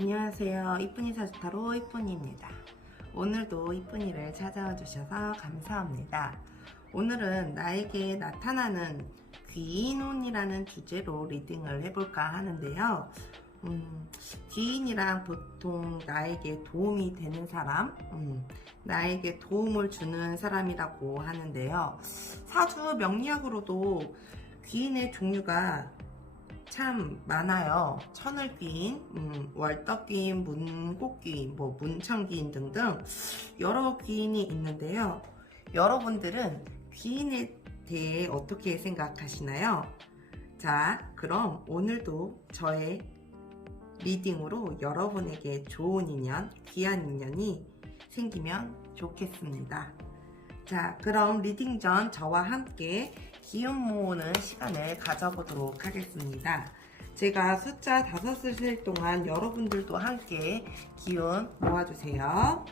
안녕하세요. 이쁜이 사주타로 이쁜이입니다. 오늘도 이쁜이를 찾아와 주셔서 감사합니다. 오늘은 나에게 나타나는 귀인운이라는 주제로 리딩을 해볼까 하는데요. 귀인이랑 보통 나에게 도움이 되는 사람, 나에게 도움을 주는 사람이라고 하는데요. 사주 명리학으로도 귀인의 종류가 참 많아요. 천을귀인, 월덕귀인, 문곡귀인, 문천귀인 등등 여러 귀인이 있는데요. 여러분들은 귀인에 대해 어떻게 생각하시나요? 자, 그럼 오늘도 저의 리딩으로 여러분에게 좋은 인연, 귀한 인연이 생기면 좋겠습니다. 자, 그럼 리딩 전 저와 함께 기운 모으는 시간을 가져보도록 하겠습니다. 제가 숫자 5을 셀 동안 여러분들도 함께 기운 모아주세요.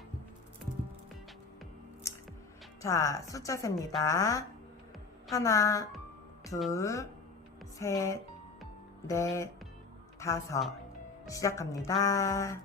자, 숫자 셉니다. 하나, 둘, 셋, 넷, 다섯. 시작합니다.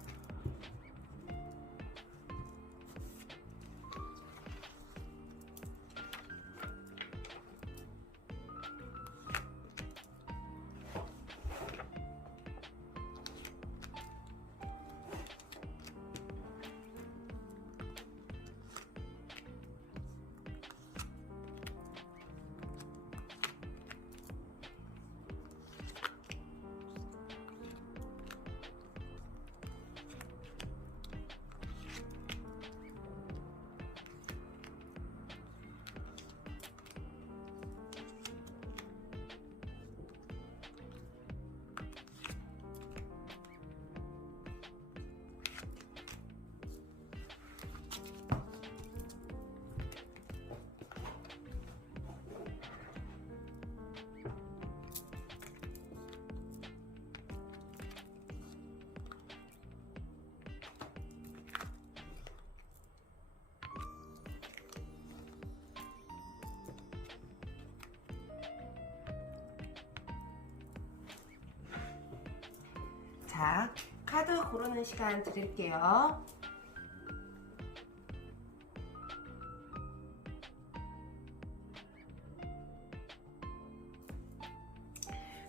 자, 카드 고르는 시간 드릴게요.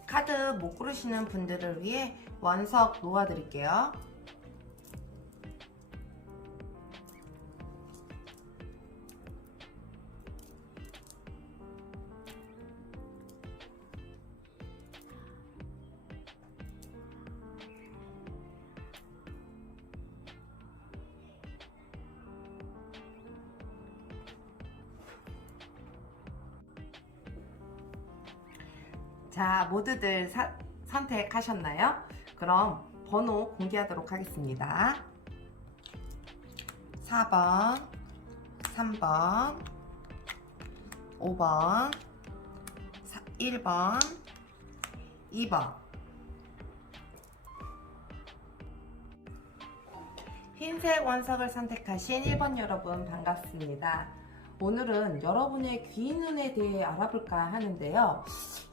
카드 못 고르시는 분들을 위해 원석 놓아 드릴게요. 자, 모두들 선택하셨나요? 그럼 번호 공개하도록 하겠습니다. 4번, 3번, 5번, 1번, 2번. 흰색 원석을 선택하신 1번 여러분 반갑습니다. 오늘은 여러분의 귀인운에 대해 알아볼까 하는데요.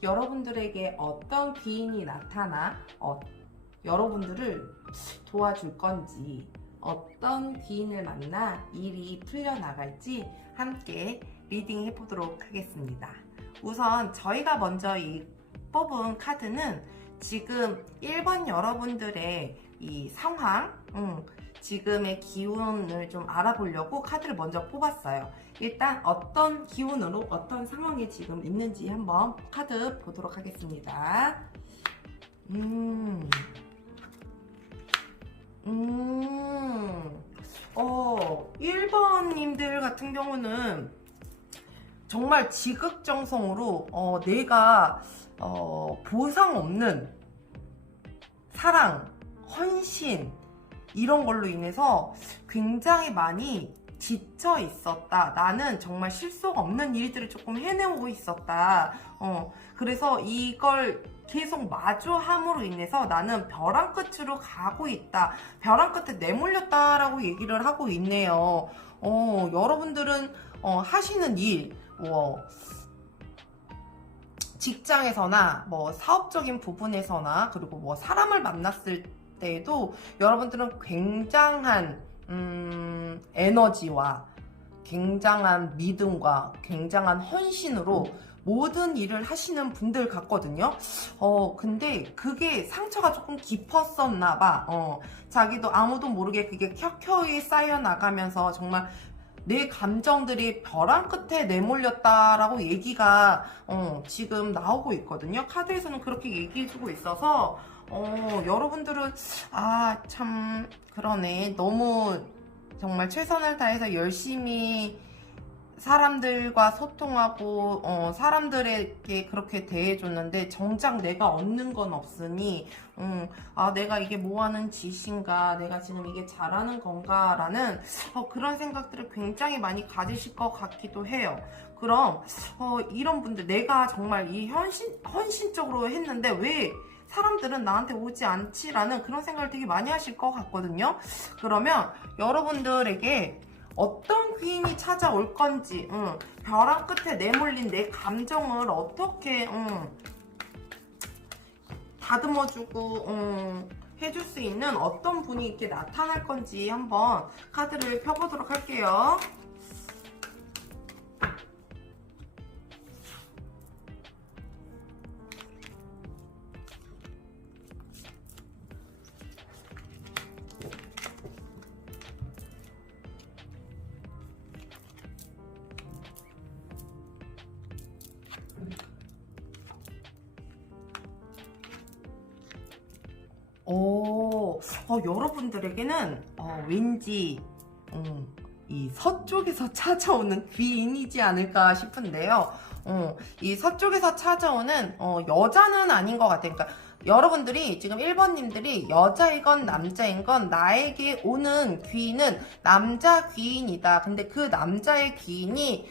여러분들에게 어떤 귀인이 나타나 여러분들을 도와줄 건지, 어떤 귀인을 만나 일이 풀려나갈지 함께 리딩 해보도록 하겠습니다. 우선 저희가 먼저 뽑은 카드는 지금 1번 여러분들의 이 상황, 지금의 기운을 좀 알아보려고 카드를 먼저 뽑았어요. 일단 어떤 기운으로 어떤 상황에 지금 있는지 한번 카드 보도록 하겠습니다. 1번님들 같은 경우는 정말 지극정성으로 내가 보상 없는 사랑, 헌신 이런 걸로 인해서 굉장히 많이 지쳐 있었다. 나는 정말 실속 없는 일들을 조금 해내고 있었다. 그래서 이걸 계속 마주함으로 인해서 나는 벼랑 끝으로 가고 있다. 벼랑 끝에 내몰렸다라고 얘기를 하고 있네요. 여러분들은 하시는 일, 직장에서나 사업적인 부분에서나 그리고 사람을 만났을 때에도 여러분들은 굉장한 에너지와 굉장한 믿음과 굉장한 헌신으로 모든 일을 하시는 분들 같거든요. 근데 그게 상처가 조금 깊었었나 봐. 자기도 아무도 모르게 그게 켜켜이 쌓여 나가면서 정말 내 감정들이 벼랑 끝에 내몰렸다라고 얘기가 지금 나오고 있거든요. 카드에서는 그렇게 얘기해주고 있어서 여러분들은 참 그러네. 너무 정말 최선을 다해서 열심히 사람들과 소통하고 사람들에게 그렇게 대해줬는데 정작 내가 얻는 건 없으니 내가 이게 뭐하는 짓인가, 내가 지금 이게 잘하는 건가 라는 그런 생각들을 굉장히 많이 가지실 것 같기도 해요. 그럼 이런 분들, 내가 정말 이 헌신적으로 했는데 왜 사람들은 나한테 오지 않지라는 그런 생각을 되게 많이 하실 것 같거든요. 그러면 여러분들에게 어떤 귀인이 찾아올 건지, 벼랑 끝에 내몰린 내 감정을 어떻게 다듬어주고 해줄 수 있는 어떤 분이 이렇게 나타날 건지 한번 카드를 펴보도록 할게요. 여러분들에게는 왠지 이 서쪽에서 찾아오는 귀인이지 않을까 싶은데요. 이 서쪽에서 찾아오는 여자는 아닌 것 같아요. 그러니까 여러분들이 지금 1번님들이 여자이건 남자이건 나에게 오는 귀인은 남자 귀인이다. 근데 그 남자의 귀인이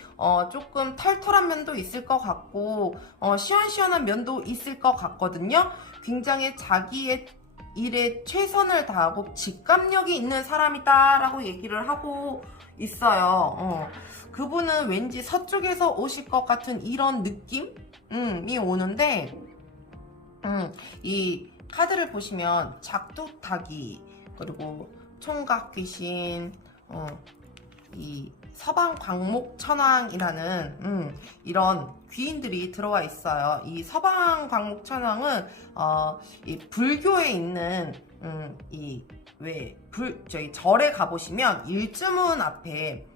조금 털털한 면도 있을 것 같고 시원시원한 면도 있을 것 같거든요. 굉장히 자기의 일에 최선을 다하고 직감력이 있는 사람이다 라고 얘기를 하고 있어요. 그분은 왠지 서쪽에서 오실 것 같은 이런 느낌이 오는데 이 카드를 보시면 작두타기, 그리고 총각 귀신, 이 서방 광목 천왕이라는 이런 귀인들이 들어와 있어요. 이 서방 광목 천왕은 이 불교에 있는 저희 절에 가보시면 일주문 앞에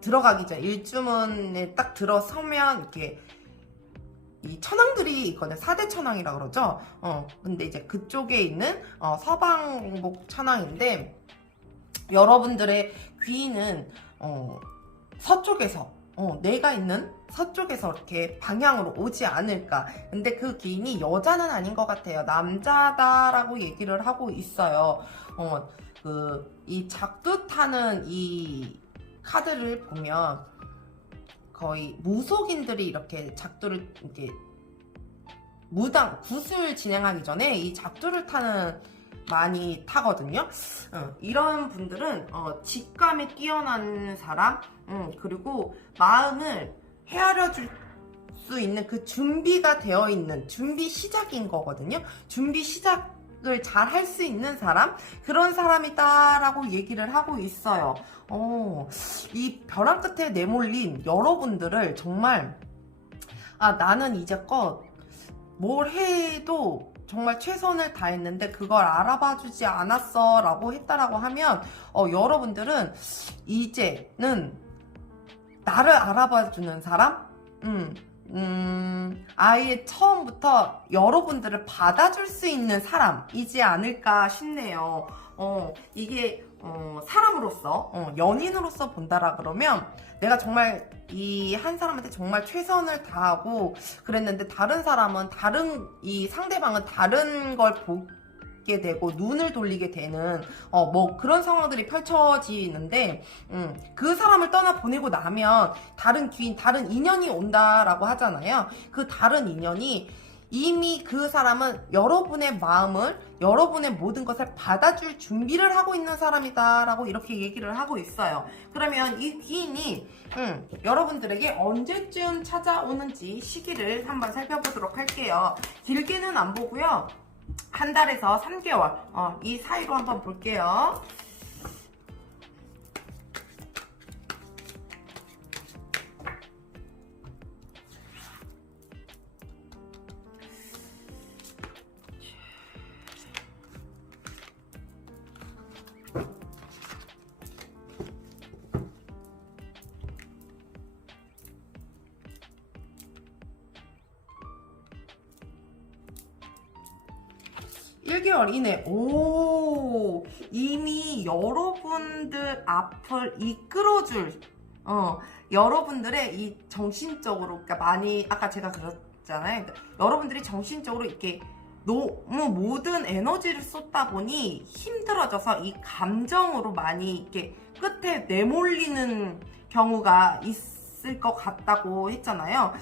들어가기 전에 일주문에 딱 들어서면 이렇게 이 천왕들이 있거든요. 4대 천왕이라 그러죠. 근데 이제 그쪽에 있는 서방복 천왕인데, 여러분들의 귀인은 서쪽에서 내가 있는 서쪽에서 이렇게 방향으로 오지 않을까. 근데 그 귀인이 여자는 아닌 것 같아요. 남자다라고 얘기를 하고 있어요. 이 작두타는 이 카드를 보면 거의 무속인들이 이렇게 작두를 이렇게 굿을 진행하기 전에 이 작두를 많이 타거든요. 이런 분들은 직감에 뛰어난 사람, 그리고 마음을 헤아려 줄 수 있는 그 준비가 되어 있는 준비 시작인 거거든요. 준비 시작을 잘 할 수 있는 사람, 그런 사람이다라고 얘기를 하고 있어요. 이 벼랑 끝에 내몰린 여러분들을 정말 나는 이제껏 뭘 해도 정말 최선을 다했는데 그걸 알아봐주지 않았어 라고 했다라고 하면 여러분들은 이제는 나를 알아봐주는 사람? 아예 처음부터 여러분들을 받아줄 수 있는 사람이지 않을까 싶네요. 이게 사람으로서 연인으로서 본다라 그러면 내가 정말 이 한 사람한테 정말 최선을 다하고 그랬는데 다른 사람은 이 상대방은 다른 걸 보게 되고 눈을 돌리게 되는 뭐 그런 상황들이 펼쳐지는데 그 사람을 떠나 보내고 나면 다른 귀인, 다른 인연이 온다라고 하잖아요. 그 다른 인연이 이미 그 사람은 여러분의 마음을, 여러분의 모든 것을 받아줄 준비를 하고 있는 사람이다 라고 이렇게 얘기를 하고 있어요. 그러면 이 귀인이 여러분들에게 언제쯤 찾아오는지 시기를 한번 살펴보도록 할게요. 길게는 안 보고요. 한 달에서 3개월 이 사이로 한번 볼게요. 일 개월 이내. 오, 이미 여러분들 앞을 이끌어줄 여러분들의 이 정신적으로, 그러니까 많이 아까 제가 그랬잖아요. 그러니까 여러분들이 정신적으로 이렇게 너무 모든 에너지를 쏟다 보니 힘들어져서 이 감정으로 많이 이렇게 끝에 내몰리는 경우가 있을 것 같다고 했잖아요.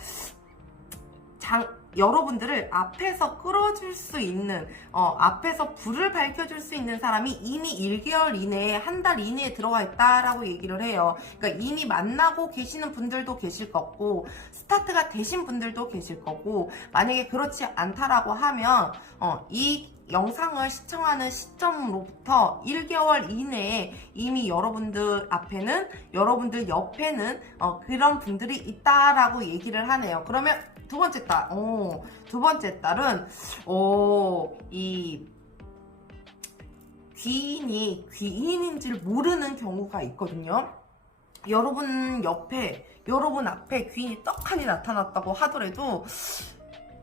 여러분들을 앞에서 끌어줄 수 있는, 앞에서 불을 밝혀줄 수 있는 사람이 이미 1개월 이내에, 한 달 이내에 들어와 있다라고 얘기를 해요. 그러니까 이미 만나고 계시는 분들도 계실 거고, 스타트가 되신 분들도 계실 거고, 만약에 그렇지 않다라고 하면, 이 영상을 시청하는 시점으로부터 1개월 이내에 이미 여러분들 앞에는, 여러분들 옆에는 그런 분들이 있다라고 얘기를 하네요. 그러면 두 번째 딸, 두 번째 딸은, 이 귀인인지를 모르는 경우가 있거든요. 여러분 옆에, 여러분 앞에 귀인이 떡하니 나타났다고 하더라도,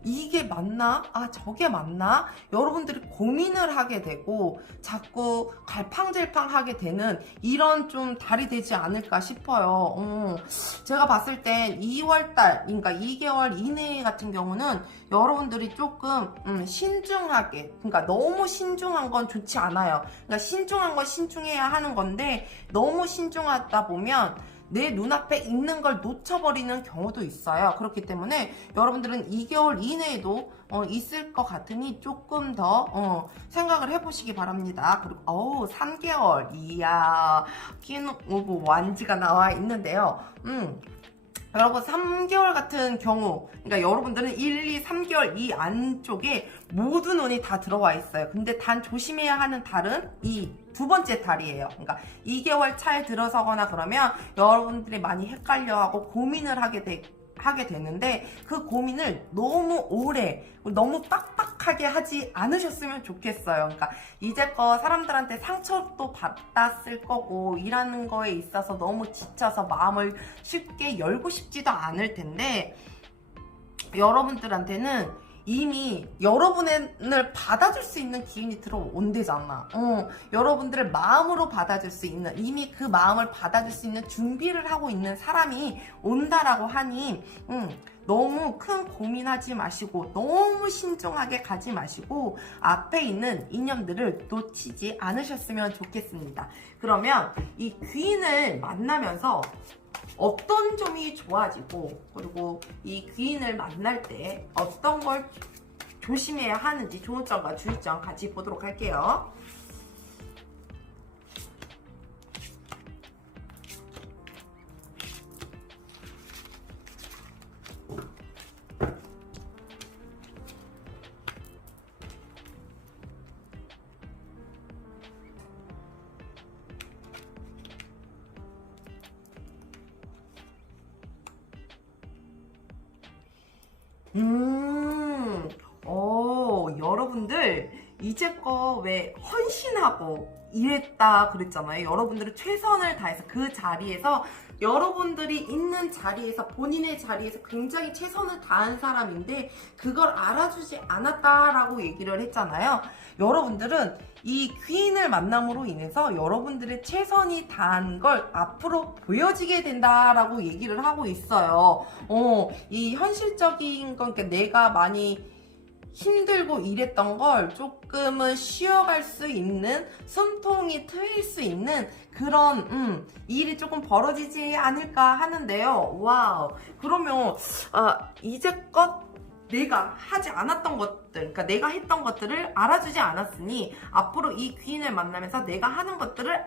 이게 맞나? 아, 저게 맞나? 여러분들이 고민을 하게 되고 자꾸 갈팡질팡하게 되는 이런 좀 달이 되지 않을까 싶어요. 제가 봤을 땐 2월달, 그러니까 2개월 이내 같은 경우는 여러분들이 조금 신중하게, 그러니까 너무 신중한 건 좋지 않아요. 그러니까 신중한 건 신중해야 하는 건데 너무 신중하다 보면 내 눈앞에 있는 걸 놓쳐버리는 경우도 있어요. 그렇기 때문에 여러분들은 2개월 이내에도 있을 것 같으니 조금 더 생각을 해보시기 바랍니다. 그리고 3개월, 이야, 퀸 오브 완즈가 나와 있는데요. 여러분 3개월 같은 경우, 그러니까 여러분들은 1, 2, 3개월 이 안쪽에 모든 운이 다 들어와 있어요. 근데 단 조심해야 하는 달은 이 두 번째 달이에요. 그러니까 2개월 차에 들어서거나 그러면 여러분들이 많이 헷갈려하고 고민을 하게 되는데 그 고민을 너무 오래, 너무 빡빡하게 하지 않으셨으면 좋겠어요. 그러니까 이제껏 사람들한테 상처도 받았을 거고 일하는 거에 있어서 너무 지쳐서 마음을 쉽게 열고 싶지도 않을 텐데 여러분들한테는 이미 여러분을 받아줄 수 있는 기운이 들어온대잖아. 여러분들을 마음으로 받아줄 수 있는, 이미 그 마음을 받아줄 수 있는 준비를 하고 있는 사람이 온다라고 하니 너무 큰 고민하지 마시고 너무 신중하게 가지 마시고 앞에 있는 이념들을 놓치지 않으셨으면 좋겠습니다. 그러면 이 귀인을 만나면서 어떤 점이 좋아지고, 그리고 이 귀인을 만날 때 어떤 걸 조심해야 하는지 좋은 점과 주의점 같이 보도록 할게요. 여러분들 이제껏 왜 헌신하고 일했다 그랬잖아요. 여러분들은 최선을 다해서 그 자리에서, 여러분들이 있는 자리에서, 본인의 자리에서 굉장히 최선을 다한 사람인데 그걸 알아주지 않았다라고 얘기를 했잖아요. 여러분들은 이 귀인을 만남으로 인해서 여러분들의 최선이 다한 걸 앞으로 보여지게 된다라고 얘기를 하고 있어요. 이 현실적인 건, 그러니까 내가 많이 힘들고 일했던 걸 조금은 쉬어갈 수 있는, 숨통이 트일 수 있는 그런 일이 조금 벌어지지 않을까 하는데요. 와우. 그러면 이제껏 내가 하지 않았던 것들, 그러니까 내가 했던 것들을 알아주지 않았으니 앞으로 이 귀인을 만나면서 내가 하는 것들을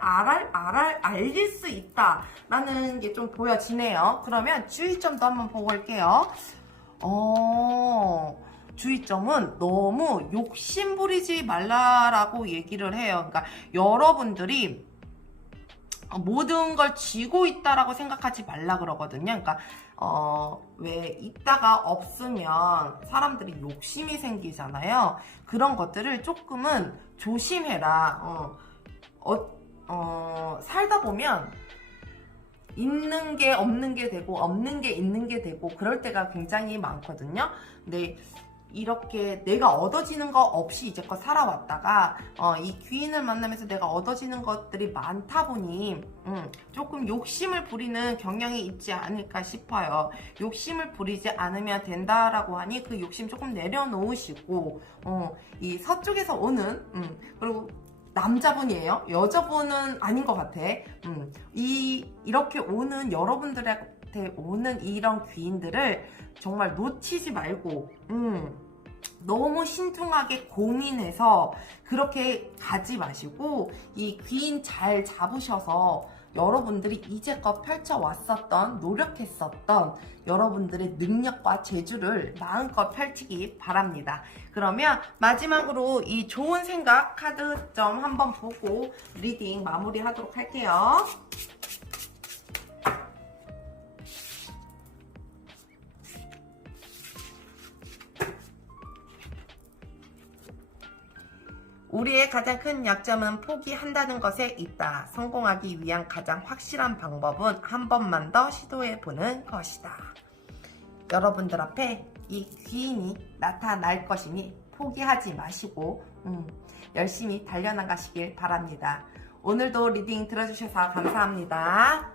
알릴 수 있다라는 게 좀 보여지네요. 그러면 주의점도 한번 보고 올게요. 주의점은 너무 욕심 부리지 말라라고 얘기를 해요. 그러니까 여러분들이 모든 걸 쥐고 있다라고 생각하지 말라 그러거든요. 그러니까 왜 있다가 없으면 사람들이 욕심이 생기잖아요. 그런 것들을 조금은 조심해라. 살다 보면 있는 게 없는 게 되고 없는 게 있는 게 되고 그럴 때가 굉장히 많거든요. 근데 이렇게 내가 얻어지는 거 없이 이제껏 살아왔다가 이 귀인을 만나면서 내가 얻어지는 것들이 많다 보니 조금 욕심을 부리는 경향이 있지 않을까 싶어요. 욕심을 부리지 않으면 된다라고 하니 그 욕심 조금 내려놓으시고 이 서쪽에서 오는 그리고 남자분이에요. 여자분은 아닌 것 같아. 이렇게 오는 여러분들한테 오는 이런 귀인들을 정말 놓치지 말고 너무 신중하게 고민해서 그렇게 가지 마시고 이 귀인 잘 잡으셔서 여러분들이 이제껏 펼쳐왔었던 노력했었던 여러분들의 능력과 재주를 마음껏 펼치기 바랍니다. 그러면 마지막으로 이 좋은 생각 카드 좀 한번 보고 리딩 마무리하도록 할게요. 우리의 가장 큰 약점은 포기한다는 것에 있다. 성공하기 위한 가장 확실한 방법은 한 번만 더 시도해보는 것이다. 여러분들 앞에 이 귀인이 나타날 것이니 포기하지 마시고 열심히 달려나가시길 바랍니다. 오늘도 리딩 들어주셔서 감사합니다.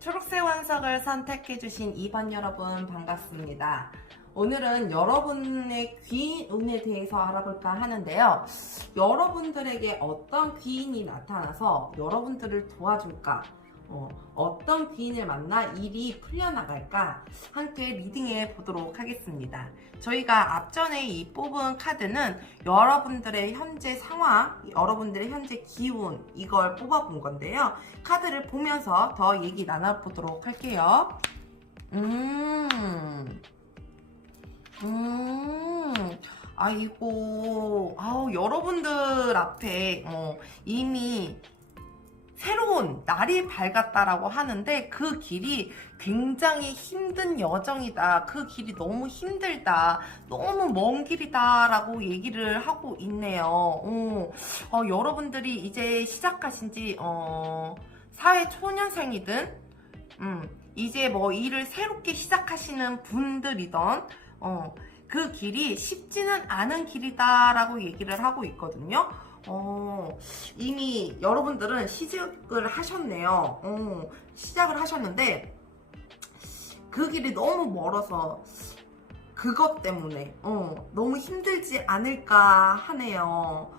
초록색 원석을 선택해주신 2번 여러분 반갑습니다. 오늘은 여러분의 귀인 운에 대해서 알아볼까 하는데요. 여러분들에게 어떤 귀인이 나타나서 여러분들을 도와줄까? 어떤 귀인을 만나 일이 풀려나갈까? 함께 리딩해 보도록 하겠습니다. 저희가 앞전에 이 뽑은 카드는 여러분들의 현재 상황, 여러분들의 현재 기운 이걸 뽑아본 건데요. 카드를 보면서 더 얘기 나눠보도록 할게요. 아이고, 여러분들 앞에 이미 새로운 날이 밝았다라고 하는데 그 길이 굉장히 힘든 여정이다. 그 길이 너무 힘들다. 너무 먼 길이다 라고 얘기를 하고 있네요. 여러분들이 이제 시작하신 지 사회 초년생이든 이제 뭐 일을 새롭게 시작하시는 분들이던 그 길이 쉽지는 않은 길이다라고 얘기를 하고 있거든요. 이미 여러분들은 시작을 하셨네요. 시작을 하셨는데 그 길이 너무 멀어서 그것 때문에 너무 힘들지 않을까 하네요.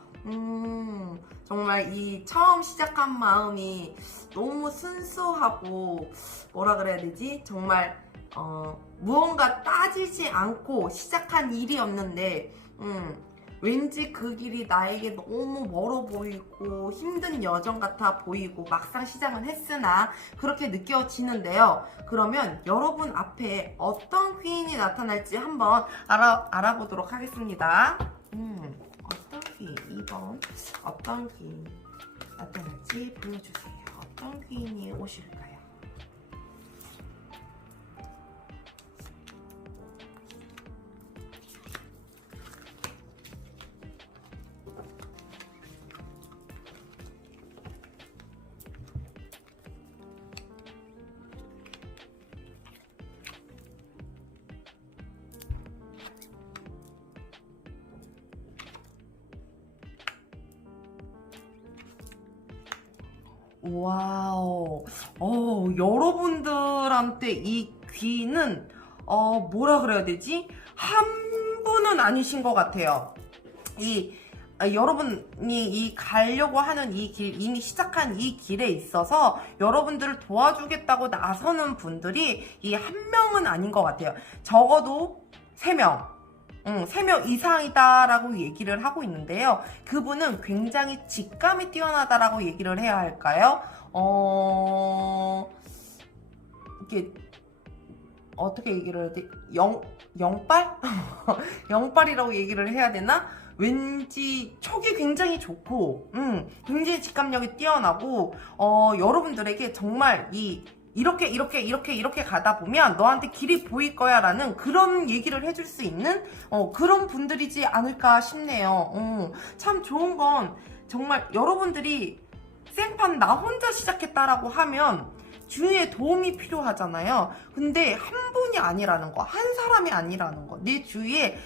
정말 이 처음 시작한 마음이 너무 순수하고 뭐라 그래야 되지? 정말 무언가 따지지 않고 시작한 일이었는데 왠지 그 길이 나에게 너무 멀어 보이고 힘든 여정 같아 보이고 막상 시작은 했으나 그렇게 느껴지는데요. 그러면 여러분 앞에 어떤 귀인이 나타날지 한번 알아보도록 하겠습니다. 어떤 귀인? 2번 어떤 귀인 나타날지 보여주세요. 어떤 귀인이 오실까요? 와우, 여러분들한테 이 귀는, 뭐라 그래야 되지? 한 분은 아니신 것 같아요. 여러분이 이 가려고 하는 이 길, 이미 시작한 이 길에 있어서 여러분들을 도와주겠다고 나서는 분들이 이 한 명은 아닌 것 같아요. 적어도 3명. 3명 이상이다라고 얘기를 하고 있는데요. 그분은 굉장히 직감이 뛰어나다라고 얘기를 해야 할까요? 이렇게 어떻게 얘기를 해야 돼? 영빨? 영빨이라고 얘기를 해야 되나? 왠지 촉이 굉장히 좋고, 굉장히 직감력이 뛰어나고, 여러분들에게 정말 이렇게 가다 보면 너한테 길이 보일 거야 라는 그런 얘기를 해줄 수 있는, 그런 분들이지 않을까 싶네요. 참 좋은 건 정말 여러분들이 생판 나 혼자 시작했다라고 하면 주위에 도움이 필요하잖아요. 근데 한 분이 아니라는 거, 한 사람이 아니라는 거, 내 주위에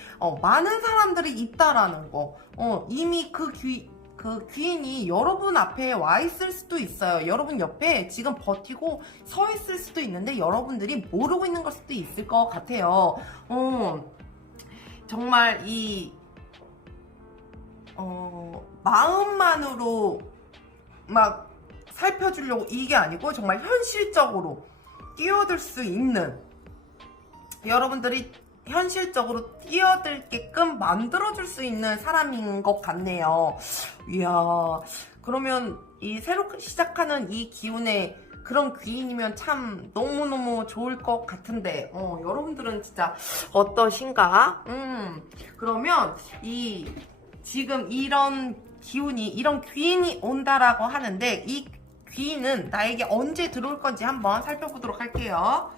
많은 사람들이 있다라는 거, 이미 그 귀인이 여러분 앞에 와 있을 수도 있어요. 여러분 옆에 지금 버티고 서 있을 수도 있는데 여러분들이 모르고 있는 걸 수도 있을 것 같아요. 정말 마음만으로 막 살펴주려고 이게 아니고 정말 현실적으로 뛰어들 수 있는, 여러분들이 현실적으로 뛰어들게끔 만들어줄 수 있는 사람인 것 같네요. 이야, 그러면 이 새로 시작하는 이 기운에 그런 귀인이면 참 너무너무 좋을 것 같은데, 여러분들은 진짜 어떠신가? 그러면 지금 이런 기운이, 이런 귀인이 온다라고 하는데, 이 귀인은 나에게 언제 들어올 건지 한번 살펴보도록 할게요.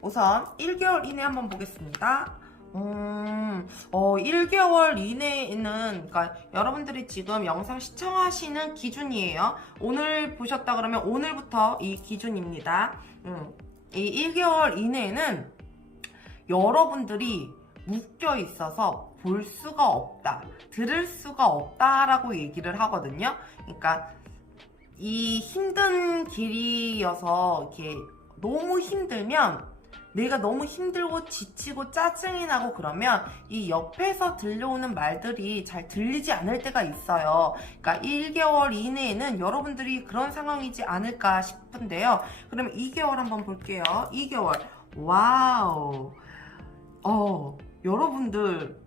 우선 1개월 이내 한번 보겠습니다. 1개월 이내에는, 그러니까 여러분들이 지금 영상 시청하시는 기준이에요. 오늘 보셨다 그러면 오늘부터 이 기준입니다. 이 1개월 이내에는 여러분들이 묶여 있어서 볼 수가 없다, 들을 수가 없다라고 얘기를 하거든요. 그러니까 이 힘든 길이어서 이렇게 너무 힘들면, 내가 너무 힘들고 지치고 짜증이 나고 그러면 이 옆에서 들려오는 말들이 잘 들리지 않을 때가 있어요. 그러니까 1개월 이내에는 여러분들이 그런 상황이지 않을까 싶은데요. 그러면 2개월 한번 볼게요. 2개월. 와우. 여러분들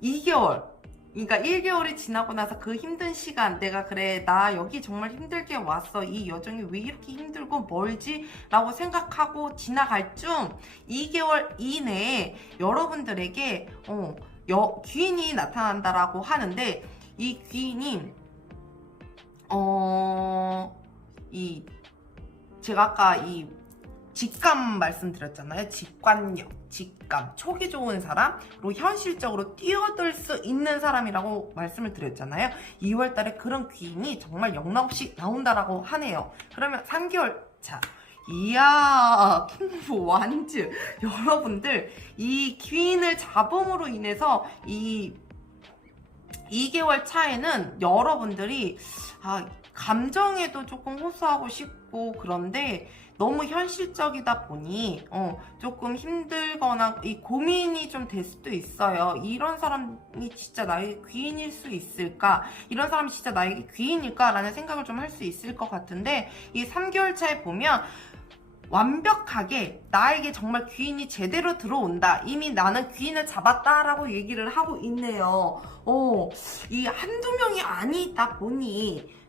2개월. 그러니까 1개월이 지나고 나서 그 힘든 시간, 내가 그래 나 여기 정말 힘들게 왔어, 이 여정이 왜 이렇게 힘들고 멀지? 라고 생각하고 지나갈 중 2개월 이내에 여러분들에게 귀인이 나타난다라고 하는데, 이 귀인이 제가 아까 직감 말씀드렸잖아요. 직관력, 직감, 촉이 좋은 사람, 그리고 현실적으로 뛰어들 수 있는 사람이라고 말씀을 드렸잖아요. 2월달에 그런 귀인이 정말 영락없이 나온다라고 하네요. 그러면 3개월 차. 이야, 킹부 완즈. 여러분들, 이 귀인을 잡음으로 인해서 이 2개월 차에는 여러분들이 감정에도 조금 호소하고 싶고, 그런데 너무 현실적이다 보니 조금 힘들거나 이 고민이 좀 될 수도 있어요. 이런 사람이 진짜 나에게 귀인일 수 있을까? 이런 사람이 진짜 나에게 귀인일까? 라는 생각을 좀 할 수 있을 것 같은데, 이 3개월 차에 보면 완벽하게 나에게 정말 귀인이 제대로 들어온다, 이미 나는 귀인을 잡았다라고 얘기를 하고 있네요. 이 한두 명이 아니다 보니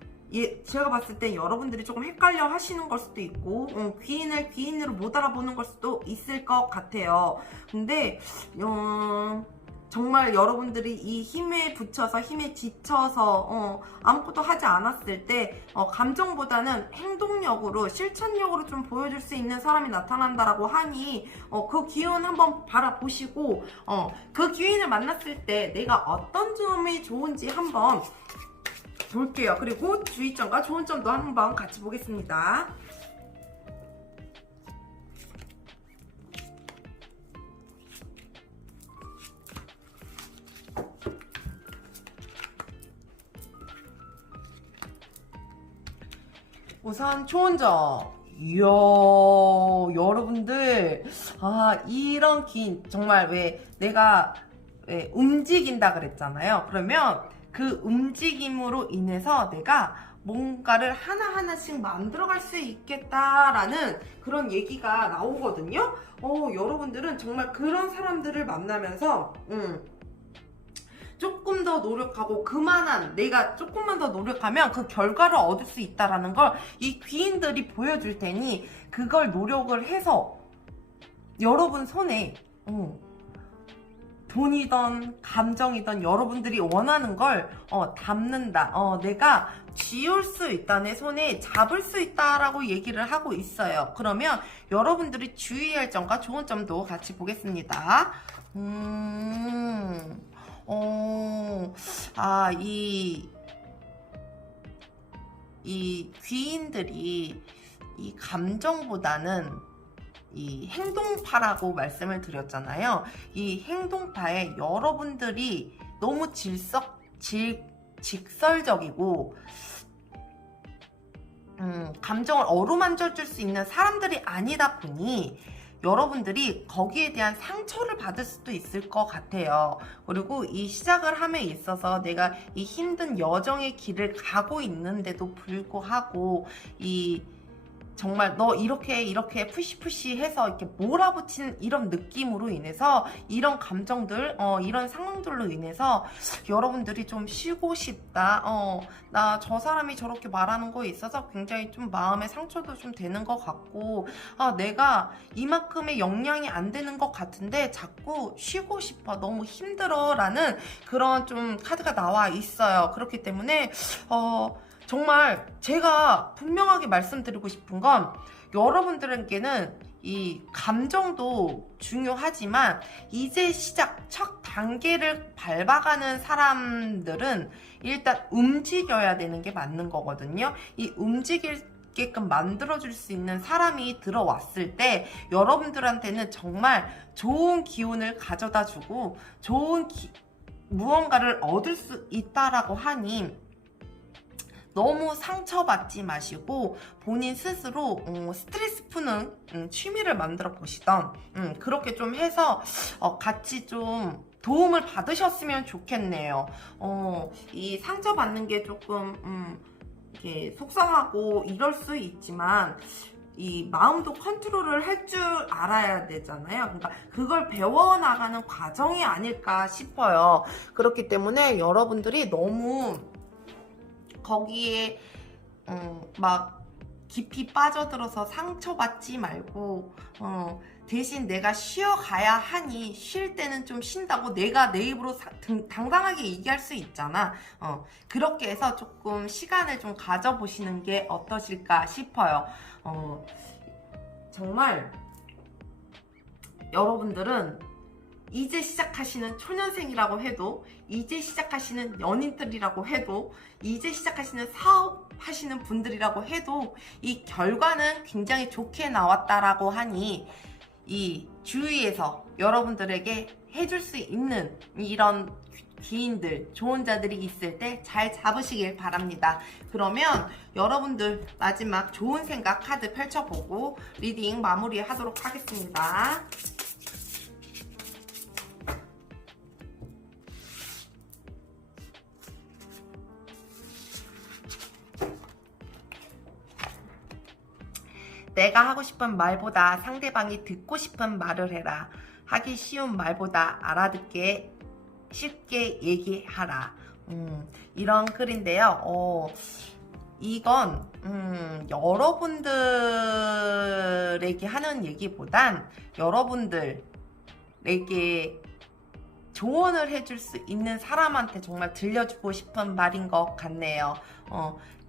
제가 봤을 때 여러분들이 조금 헷갈려 하시는 걸 수도 있고, 귀인을 귀인으로 못 알아보는 걸 수도 있을 것 같아요. 근데 정말 여러분들이 이 힘에 붙여서, 힘에 지쳐서 아무것도 하지 않았을 때 감정보다는 행동력으로, 실천력으로 좀 보여줄 수 있는 사람이 나타난다라고 하니, 그 기운 한번 바라보시고, 그 귀인을 만났을 때 내가 어떤 점이 좋은지 한번 볼게요. 그리고 주의점과 좋은 점도 한번 같이 보겠습니다. 우선 좋은 점. 이야, 여러분들, 이런 긴, 정말 왜 내가 움직인다 그랬잖아요. 그러면 그 움직임으로 인해서 내가 뭔가를 하나하나씩 만들어갈 수 있겠다라는 그런 얘기가 나오거든요. 여러분들은 정말 그런 사람들을 만나면서 조금 더 노력하고 내가 조금만 더 노력하면 그 결과를 얻을 수 있다라는 걸 이 귀인들이 보여줄 테니 그걸 노력을 해서 여러분 손에 돈이든 감정이든 여러분들이 원하는 걸 담는다. 내가 쥐울 수 있다. 내 손에 잡을 수 있다라고 얘기를 하고 있어요. 그러면 여러분들이 주의할 점과 좋은 점도 같이 보겠습니다. 이 귀인들이 이 감정보다는 이 행동파라고 말씀을 드렸잖아요. 이 행동파에 여러분들이 너무 직설적이고 감정을 어루만져 줄 수 있는 사람들이 아니다 보니 여러분들이 거기에 대한 상처를 받을 수도 있을 것 같아요. 그리고 이 시작을 함에 있어서 내가 이 힘든 여정의 길을 가고 있는데도 불구하고 정말 너 이렇게 푸시 해서 이렇게 몰아붙이는 이런 느낌으로 인해서 이런 감정들, 이런 상황들로 인해서 여러분들이 좀 쉬고 싶다. 나 저 사람이 저렇게 말하는 거에 있어서 굉장히 좀 마음의 상처도 좀 되는 것 같고, 내가 이만큼의 역량이 안 되는 것 같은데 자꾸 쉬고 싶어. 너무 힘들어. 라는 그런 좀 카드가 나와 있어요. 그렇기 때문에, 정말 제가 분명하게 말씀드리고 싶은 건 여러분들에게는 이 감정도 중요하지만 이제 첫 단계를 밟아가는 사람들은 일단 움직여야 되는 게 맞는 거거든요. 이 움직이게끔 만들어줄 수 있는 사람이 들어왔을 때 여러분들한테는 정말 좋은 기운을 가져다 주고 무언가를 얻을 수 있다라고 하니 너무 상처받지 마시고 본인 스스로 스트레스 푸는 취미를 만들어 보시던 그렇게 좀 해서 같이 좀 도움을 받으셨으면 좋겠네요. 이 상처받는 게 조금 이렇게 속상하고 이럴 수 있지만 이 마음도 컨트롤을 할 줄 알아야 되잖아요. 그러니까 그걸 배워나가는 과정이 아닐까 싶어요. 그렇기 때문에 여러분들이 너무 거기에 막 깊이 빠져들어서 상처받지 말고 대신 내가 쉬어가야 하니 쉴 때는 좀 쉰다고 내가 내 입으로 당당하게 얘기할 수 있잖아. 그렇게 해서 조금 시간을 좀 가져보시는 게 어떠실까 싶어요. 정말 여러분들은 이제 시작하시는 초년생이라고 해도, 이제 시작하시는 연인들이라고 해도, 이제 시작하시는 사업하시는 분들이라고 해도 이 결과는 굉장히 좋게 나왔다라고 하니 이 주위에서 여러분들에게 해줄 수 있는 이런 귀인들, 좋은 자들이 있을 때 잘 잡으시길 바랍니다. 그러면 여러분들 마지막 좋은 생각 카드 펼쳐보고 리딩 마무리하도록 하겠습니다. 내가 하고 싶은 말보다 상대방이 듣고 싶은 말을 해라. 하기 쉬운 말보다 알아듣게 쉽게 얘기하라. 이런 글인데요. 이건 여러분들에게 하는 얘기보단 여러분들에게 조언을 해줄 수 있는 사람한테 정말 들려주고 싶은 말인 것 같네요.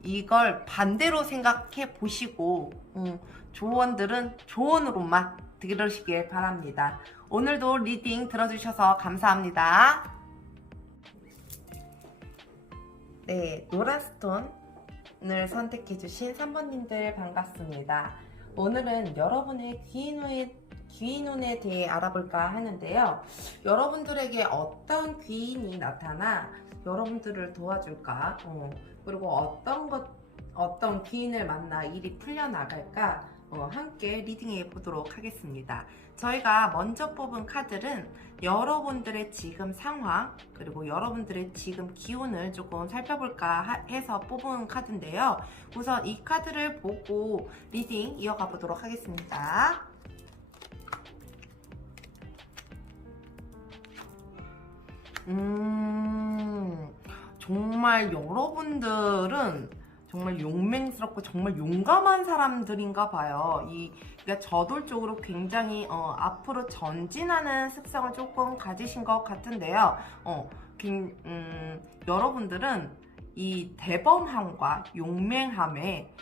이걸 반대로 생각해 보시고 조언들은 조언으로만 들으시길 바랍니다. 오늘도 리딩 들어주셔서 감사합니다. 네, 노란 스톤을 선택해주신 3번님들 반갑습니다. 오늘은 여러분의 귀인운에 대해 알아볼까 하는데요. 여러분들에게 어떤 귀인이 나타나 여러분들을 도와줄까? 그리고 어떤 귀인을 만나 일이 풀려나갈까? 함께 리딩해 보도록 하겠습니다. 저희가 먼저 뽑은 카드는 여러분들의 지금 상황 그리고 여러분들의 지금 기운을 조금 살펴볼까 해서 뽑은 카드인데요. 우선 이 카드를 보고 리딩 이어가 보도록 하겠습니다. 정말 여러분들은 정말 용맹스럽고 정말 용감한 사람들인가 봐요. 그러니까 저돌적으로 굉장히 앞으로 전진하는 습성을 조금 가지신 것 같은데요. 여러분들은 이 대범함과 용맹함에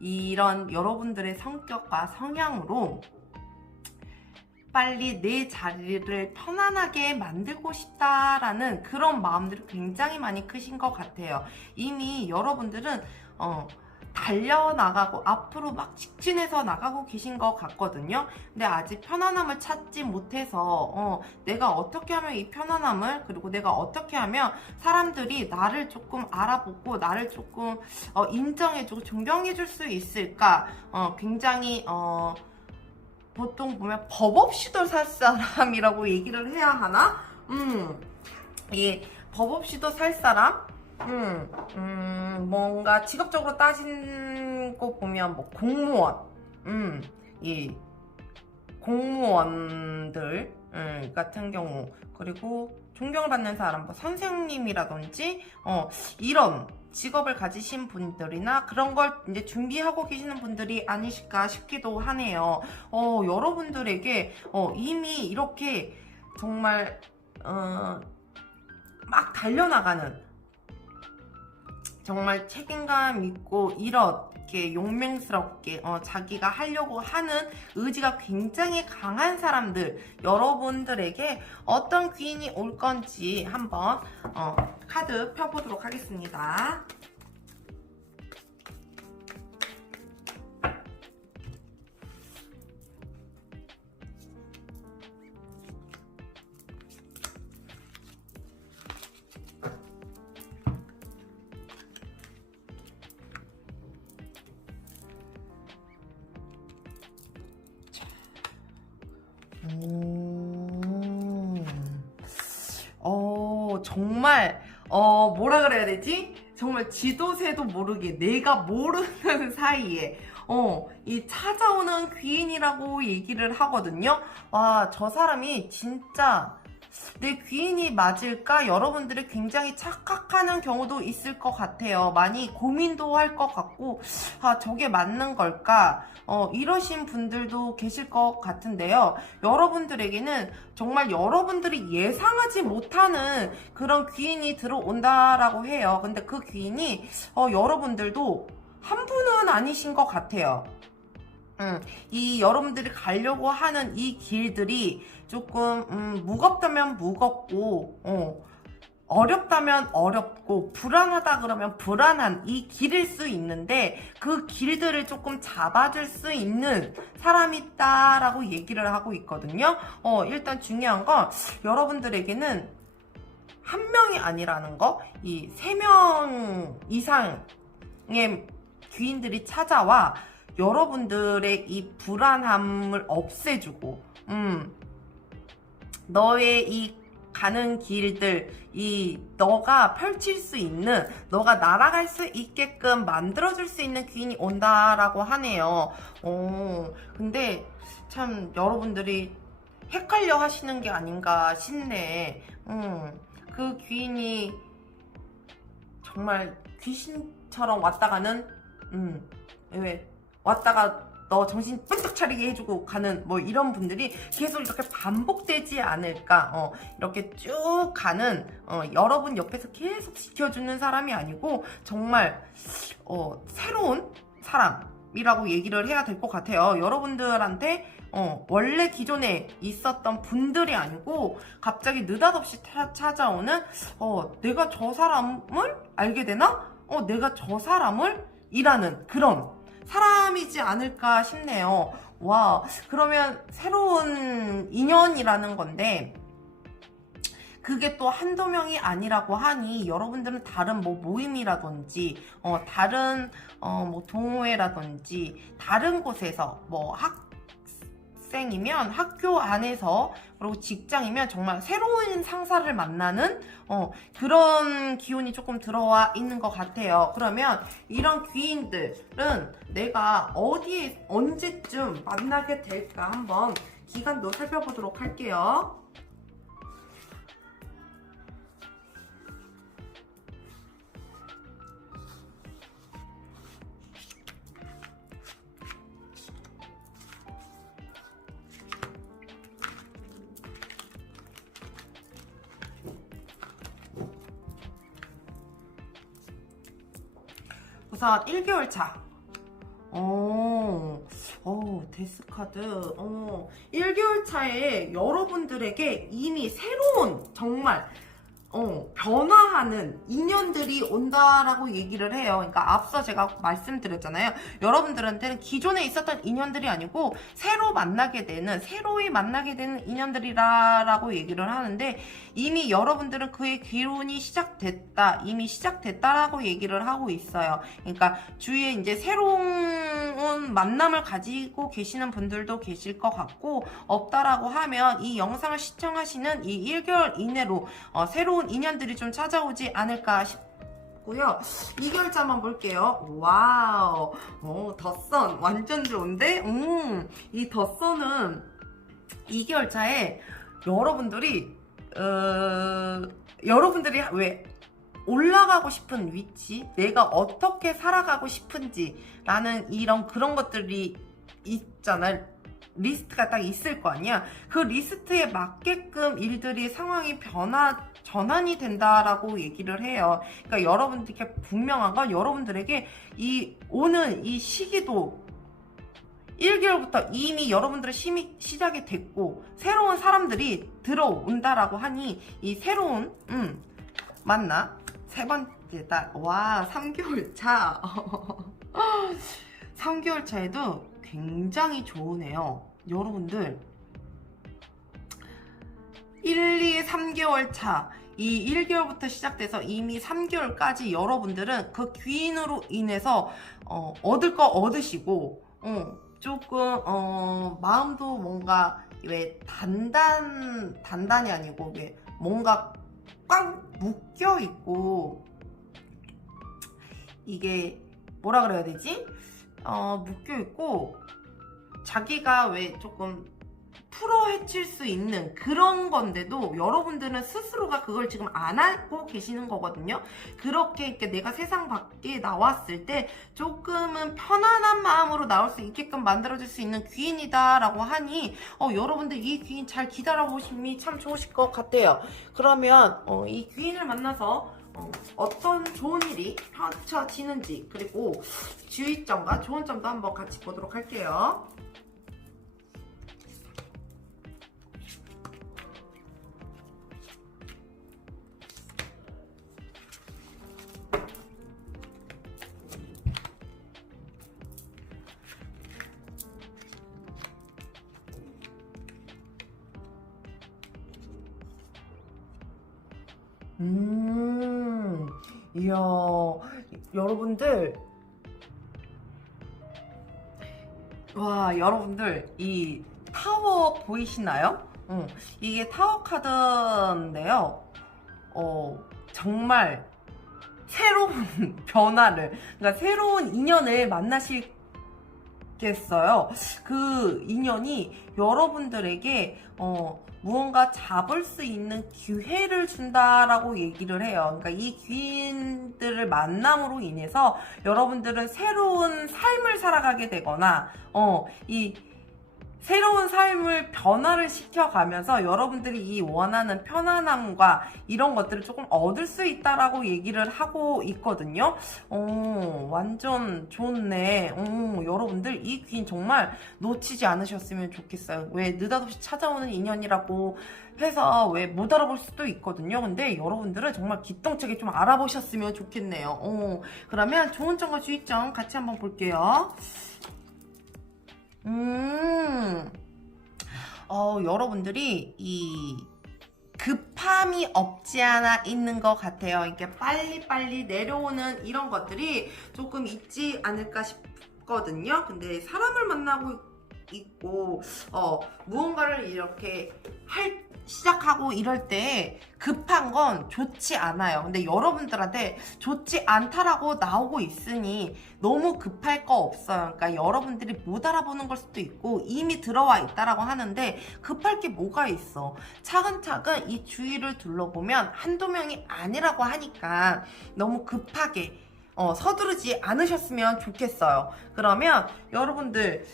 이런 여러분들의 성격과 성향으로 빨리 내 자리를 편안하게 만들고 싶다라는 그런 마음들이 굉장히 많이 크신 것 같아요. 이미 여러분들은 달려나가고 앞으로 막 직진해서 나가고 계신 것 같거든요. 근데 아직 편안함을 찾지 못해서 내가 어떻게 하면 이 편안함을 그리고 내가 어떻게 하면 사람들이 나를 조금 알아보고 나를 조금 인정해주고 존경해줄 수 있을까 굉장히 보통 보면 법 없이도 살 사람이라고 얘기를 해야 하나? 법 없이도 살 사람? 뭔가 직업적으로 따지고 보면 뭐 공무원, 공무원들 같은 경우 그리고 존경을 받는 사람, 뭐 선생님이라든지 이런 직업을 가지신 분들이나 그런 걸 이제 준비하고 계시는 분들이 아니실까 싶기도 하네요. 여러분들에게 이미 이렇게 정말 막 달려나가는 정말 책임감 있고 이렇게 용맹스럽게 자기가 하려고 하는 의지가 굉장히 강한 사람들 여러분들에게 어떤 귀인이 올 건지 한번 카드 펴보도록 하겠습니다. 정말 뭐라 그래야 되지? 정말 지도새도 모르게 내가 모르는 사이에 이 찾아오는 귀인이라고 얘기를 하거든요. 와, 저 사람이 진짜 내 귀인이 맞을까? 여러분들이 굉장히 착각하는 경우도 있을 것 같아요. 많이 고민도 할 것 같고 저게 맞는 걸까? 이러신 분들도 계실 것 같은데요. 여러분들에게는 정말 여러분들이 예상하지 못하는 그런 귀인이 들어온다라고 해요. 근데 그 귀인이 여러분들도 한 분은 아니신 것 같아요. 이 여러분들이 가려고 하는 이 길들이 조금 무겁다면 무겁고 어렵다면 어렵고 불안하다 그러면 불안한 이 길일 수 있는데 그 길들을 조금 잡아줄 수 있는 사람이 있다라고 얘기를 하고 있거든요. 일단 중요한 건 여러분들에게는 한 명이 아니라는 거, 이 3명 이상의 귀인들이 찾아와 여러분들의 이 불안함을 없애주고 너의 이 가는 길들, 이 너가 펼칠 수 있는, 너가 날아갈 수 있게끔 만들어줄 수 있는 귀인이 온다라고 하네요. 근데 참 여러분들이 헷갈려 하시는 게 아닌가 싶네. 그 귀인이 정말 귀신처럼 왔다 가는 왜 왔다가 너 정신 번쩍 차리게 해주고 가는 뭐 이런 분들이 계속 이렇게 반복되지 않을까. 이렇게 쭉 가는 여러분 옆에서 계속 지켜주는 사람이 아니고 정말 새로운 사람이라고 얘기를 해야 될 것 같아요. 여러분들한테 원래 기존에 있었던 분들이 아니고 갑자기 느닷없이 찾아오는 내가 저 사람을 알게 되나? 내가 저 사람을 이라는 그런 사람이지 않을까 싶네요. 와, 그러면 새로운 인연이라는 건데 그게 또 한두 명이 아니라고 하니 여러분들은 다른 뭐 모임이라든지 다른 뭐 동호회라든지 다른 곳에서 뭐 학생이면 학교 안에서, 그리고 직장이면 정말 새로운 상사를 만나는 그런 기운이 조금 들어와 있는 것 같아요. 그러면 이런 귀인들은 내가 어디에 언제쯤 만나게 될까 한번 기간도 살펴보도록 할게요. 우선 1개월 차. 데스카드. 1개월 차에 여러분들에게 이미 새로운, 정말, 변화하는 인연들이 온다라고 얘기를 해요. 그러니까 앞서 제가 말씀드렸잖아요. 여러분들한테는 기존에 있었던 인연들이 아니고 새로이 만나게 되는 인연들이라고 얘기를 하는데, 이미 여러분들은 그의 기운이 이미 시작됐다라고 얘기를 하고 있어요. 그러니까 주위에 이제 새로운 만남을 가지고 계시는 분들도 계실 것 같고, 없다라고 하면 이 영상을 시청하시는 이 1개월 이내로 새로운 인연들이 좀 찾아오지 않을까 싶고요. 2개월차만 볼게요. 와우, 덧선 완전 좋은데? 이 덧선은 2개월차에 여러분들이 왜 올라가고 싶은 위치, 내가 어떻게 살아가고 싶은지라는 그런 것들이 있잖아요. 리스트가 딱 있을 거 아니야. 그 리스트에 맞게끔 상황이 전환이 된다라고 얘기를 해요. 그러니까 여러분들께 분명한 건, 여러분들에게 오는 이 시기도 1개월부터 이미 여러분들의 시작이 됐고, 새로운 사람들이 들어온다라고 하니, 이 새로운 만나 세 번째 달, 3개월 차. 3개월 차에도 굉장히 좋으네요. 여러분들 1, 2, 3개월 차, 이 1개월부터 시작돼서 이미 3개월까지 여러분들은 그 귀인으로 인해서 얻을 거 얻으시고, 조금 마음도 뭔가 왜 단단이 아니고 왜 뭔가 꽉 묶여 있고, 이게 뭐라 그래야 되지? 묶여 있고 자기가 왜 조금 풀어헤칠 수 있는 그런 건데도 여러분들은 스스로가 그걸 지금 안 하고 계시는 거거든요. 그렇게 내가 세상 밖에 나왔을 때 조금은 편안한 마음으로 나올 수 있게끔 만들어줄 수 있는 귀인이다 라고 하니, 여러분들 이 귀인 잘 기다려보시면 참 좋으실 것 같아요. 그러면 이 귀인을 만나서 어떤 좋은 일이 펼쳐지는지, 그리고 주의점과 좋은 점도 한번 같이 보도록 할게요. 이야, 여러분들, 여러분들 이 타워 보이시나요? 이게 타워 카드인데요. 정말 새로운 변화를, 그러니까 새로운 인연을 만나시겠어요. 그 인연이 여러분들에게 무언가 잡을 수 있는 기회를 준다라고 얘기를 해요. 그러니까 이 귀인들을 만남으로 인해서 여러분들은 새로운 삶을 살아가게 되거나, 이 새로운 삶을 변화를 시켜가면서 여러분들이 이 원하는 편안함과 이런 것들을 조금 얻을 수 있다라고 얘기를 하고 있거든요. 완전 좋네. 여러분들 이 귀인 정말 놓치지 않으셨으면 좋겠어요. 왜 느닷없이 찾아오는 인연이라고 해서 왜 못 알아볼 수도 있거든요. 근데 여러분들은 정말 기똥차게 좀 알아보셨으면 좋겠네요. 그러면 좋은 점과 주의점 같이 한번 볼게요. 여러분들이 급함이 없지 않아 있는 것 같아요. 이렇게 빨리빨리 내려오는 이런 것들이 조금 있지 않을까 싶거든요. 근데 사람을 만나고 있고 무언가를 이렇게 시작하고 이럴 때 급한 건 좋지 않아요. 근데 여러분들한테 좋지 않다라고 나오고 있으니 너무 급할 거 없어요. 그러니까 여러분들이 못 알아보는 걸 수도 있고 이미 들어와 있다라고 하는데 급할 게 뭐가 있어. 차근차근 이 주위를 둘러보면 한두 명이 아니라고 하니까 너무 급하게 서두르지 않으셨으면 좋겠어요. 그러면 여러분들은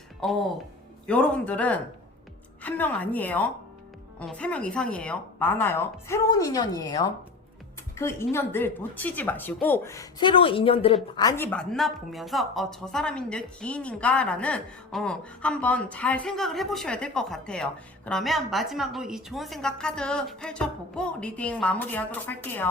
한 명 아니에요. 3명 이상이에요. 많아요. 새로운 인연이에요. 그 인연들 놓치지 마시고 새로운 인연들을 많이 만나보면서 저 사람인데 기인인가? 라는 한번 잘 생각을 해보셔야 될 것 같아요. 그러면 마지막으로 이 좋은 생각 카드 펼쳐보고 리딩 마무리하도록 할게요.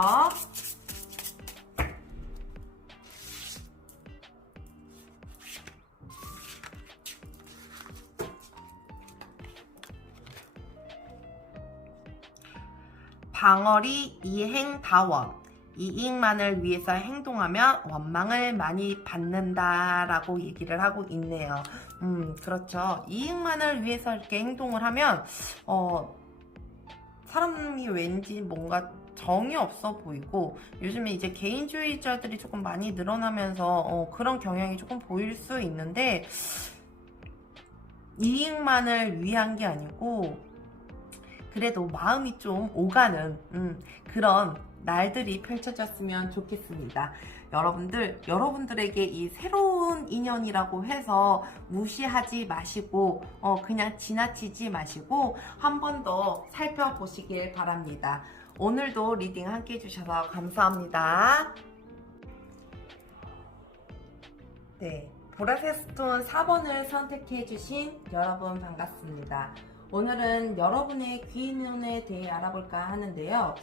방어리 이행다원. 이익만을 위해서 행동하면 원망을 많이 받는다라고 얘기를 하고 있네요. 그렇죠. 이익만을 위해서 이렇게 행동을 하면 사람이 왠지 뭔가 정이 없어 보이고 요즘에 이제 개인주의자들이 조금 많이 늘어나면서 그런 경향이 조금 보일 수 있는데 이익만을 위한 게 아니고 그래도 마음이 좀 오가는 그런 날들이 펼쳐졌으면 좋겠습니다. 여러분들에게 이 새로운 인연이라고 해서 무시하지 마시고 그냥 지나치지 마시고 한 번 더 살펴보시길 바랍니다. 오늘도 리딩 함께 해주셔서 감사합니다. 네, 보라색 스톤 4번을 선택해주신 여러분 반갑습니다. 오늘은 여러분의 귀인운에 대해 알아볼까 하는데요.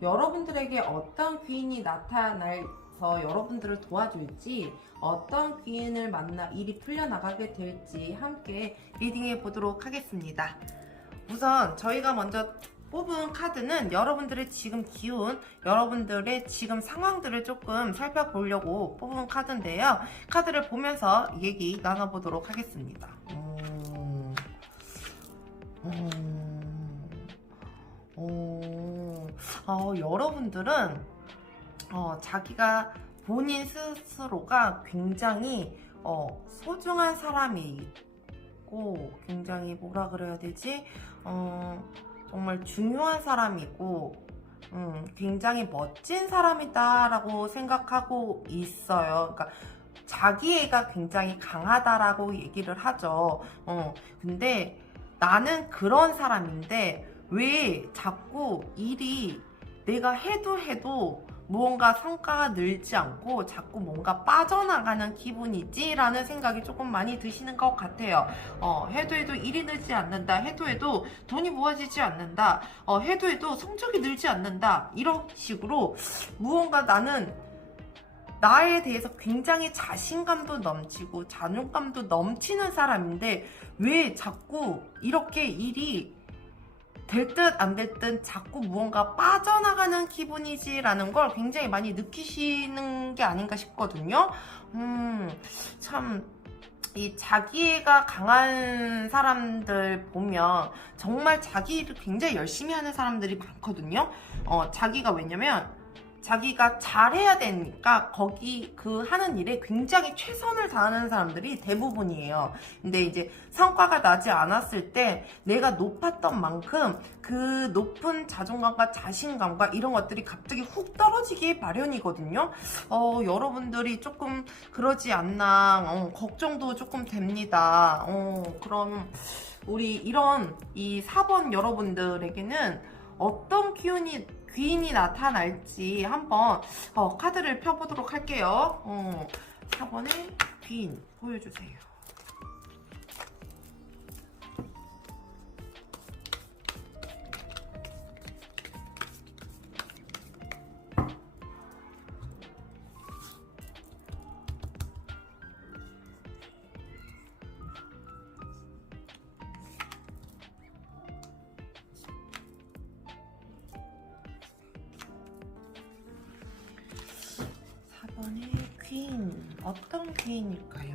여러분들에게 어떤 귀인이 나타나서 여러분들을 도와줄지, 어떤 귀인을 만나 일이 풀려나가게 될지 함께 리딩해 보도록 하겠습니다. 우선 저희가 먼저 뽑은 카드는 여러분들의 지금 기운, 여러분들의 지금 상황들을 조금 살펴보려고 뽑은 카드인데요. 카드를 보면서 얘기 나눠보도록 하겠습니다. 여러분들은 자기가 본인 스스로가 굉장히 소중한 사람이고 굉장히 뭐라 그래야 되지? 정말 중요한 사람이고 굉장히 멋진 사람이다라고 생각하고 있어요. 그러니까 자기애가 굉장히 강하다라고 얘기를 하죠. 근데 나는 그런 사람인데 왜 자꾸 일이 내가 해도 무언가 성과가 늘지 않고 자꾸 뭔가 빠져나가는 기분이지? 라는 생각이 조금 많이 드시는 것 같아요. 해도 일이 늘지 않는다. 해도 돈이 모아지지 않는다. 해도 성적이 늘지 않는다. 이런 식으로 무언가 나는 나에 대해서 굉장히 자신감도 넘치고 자존감도 넘치는 사람인데 왜 자꾸 이렇게 일이 될 듯 안 될 듯 자꾸 무언가 빠져나가는 기분이지 라는 걸 굉장히 많이 느끼시는 게 아닌가 싶거든요. 참 이 자기애가 강한 사람들 보면 정말 자기 일을 굉장히 열심히 하는 사람들이 많거든요. 왜냐면 자기가 잘해야 되니까 거기 그 하는 일에 굉장히 최선을 다하는 사람들이 대부분이에요. 근데 이제 성과가 나지 않았을 때 내가 높았던 만큼 그 높은 자존감과 자신감과 이런 것들이 갑자기 훅 떨어지기 마련이거든요. 여러분들이 조금 그러지 않나 걱정도 조금 됩니다. 그럼 우리 이 4번 여러분들에게는 어떤 귀인이 나타날지 한번 카드를 펴보도록 할게요. 4번의 귀인 보여주세요. 어떤 귀인일까요?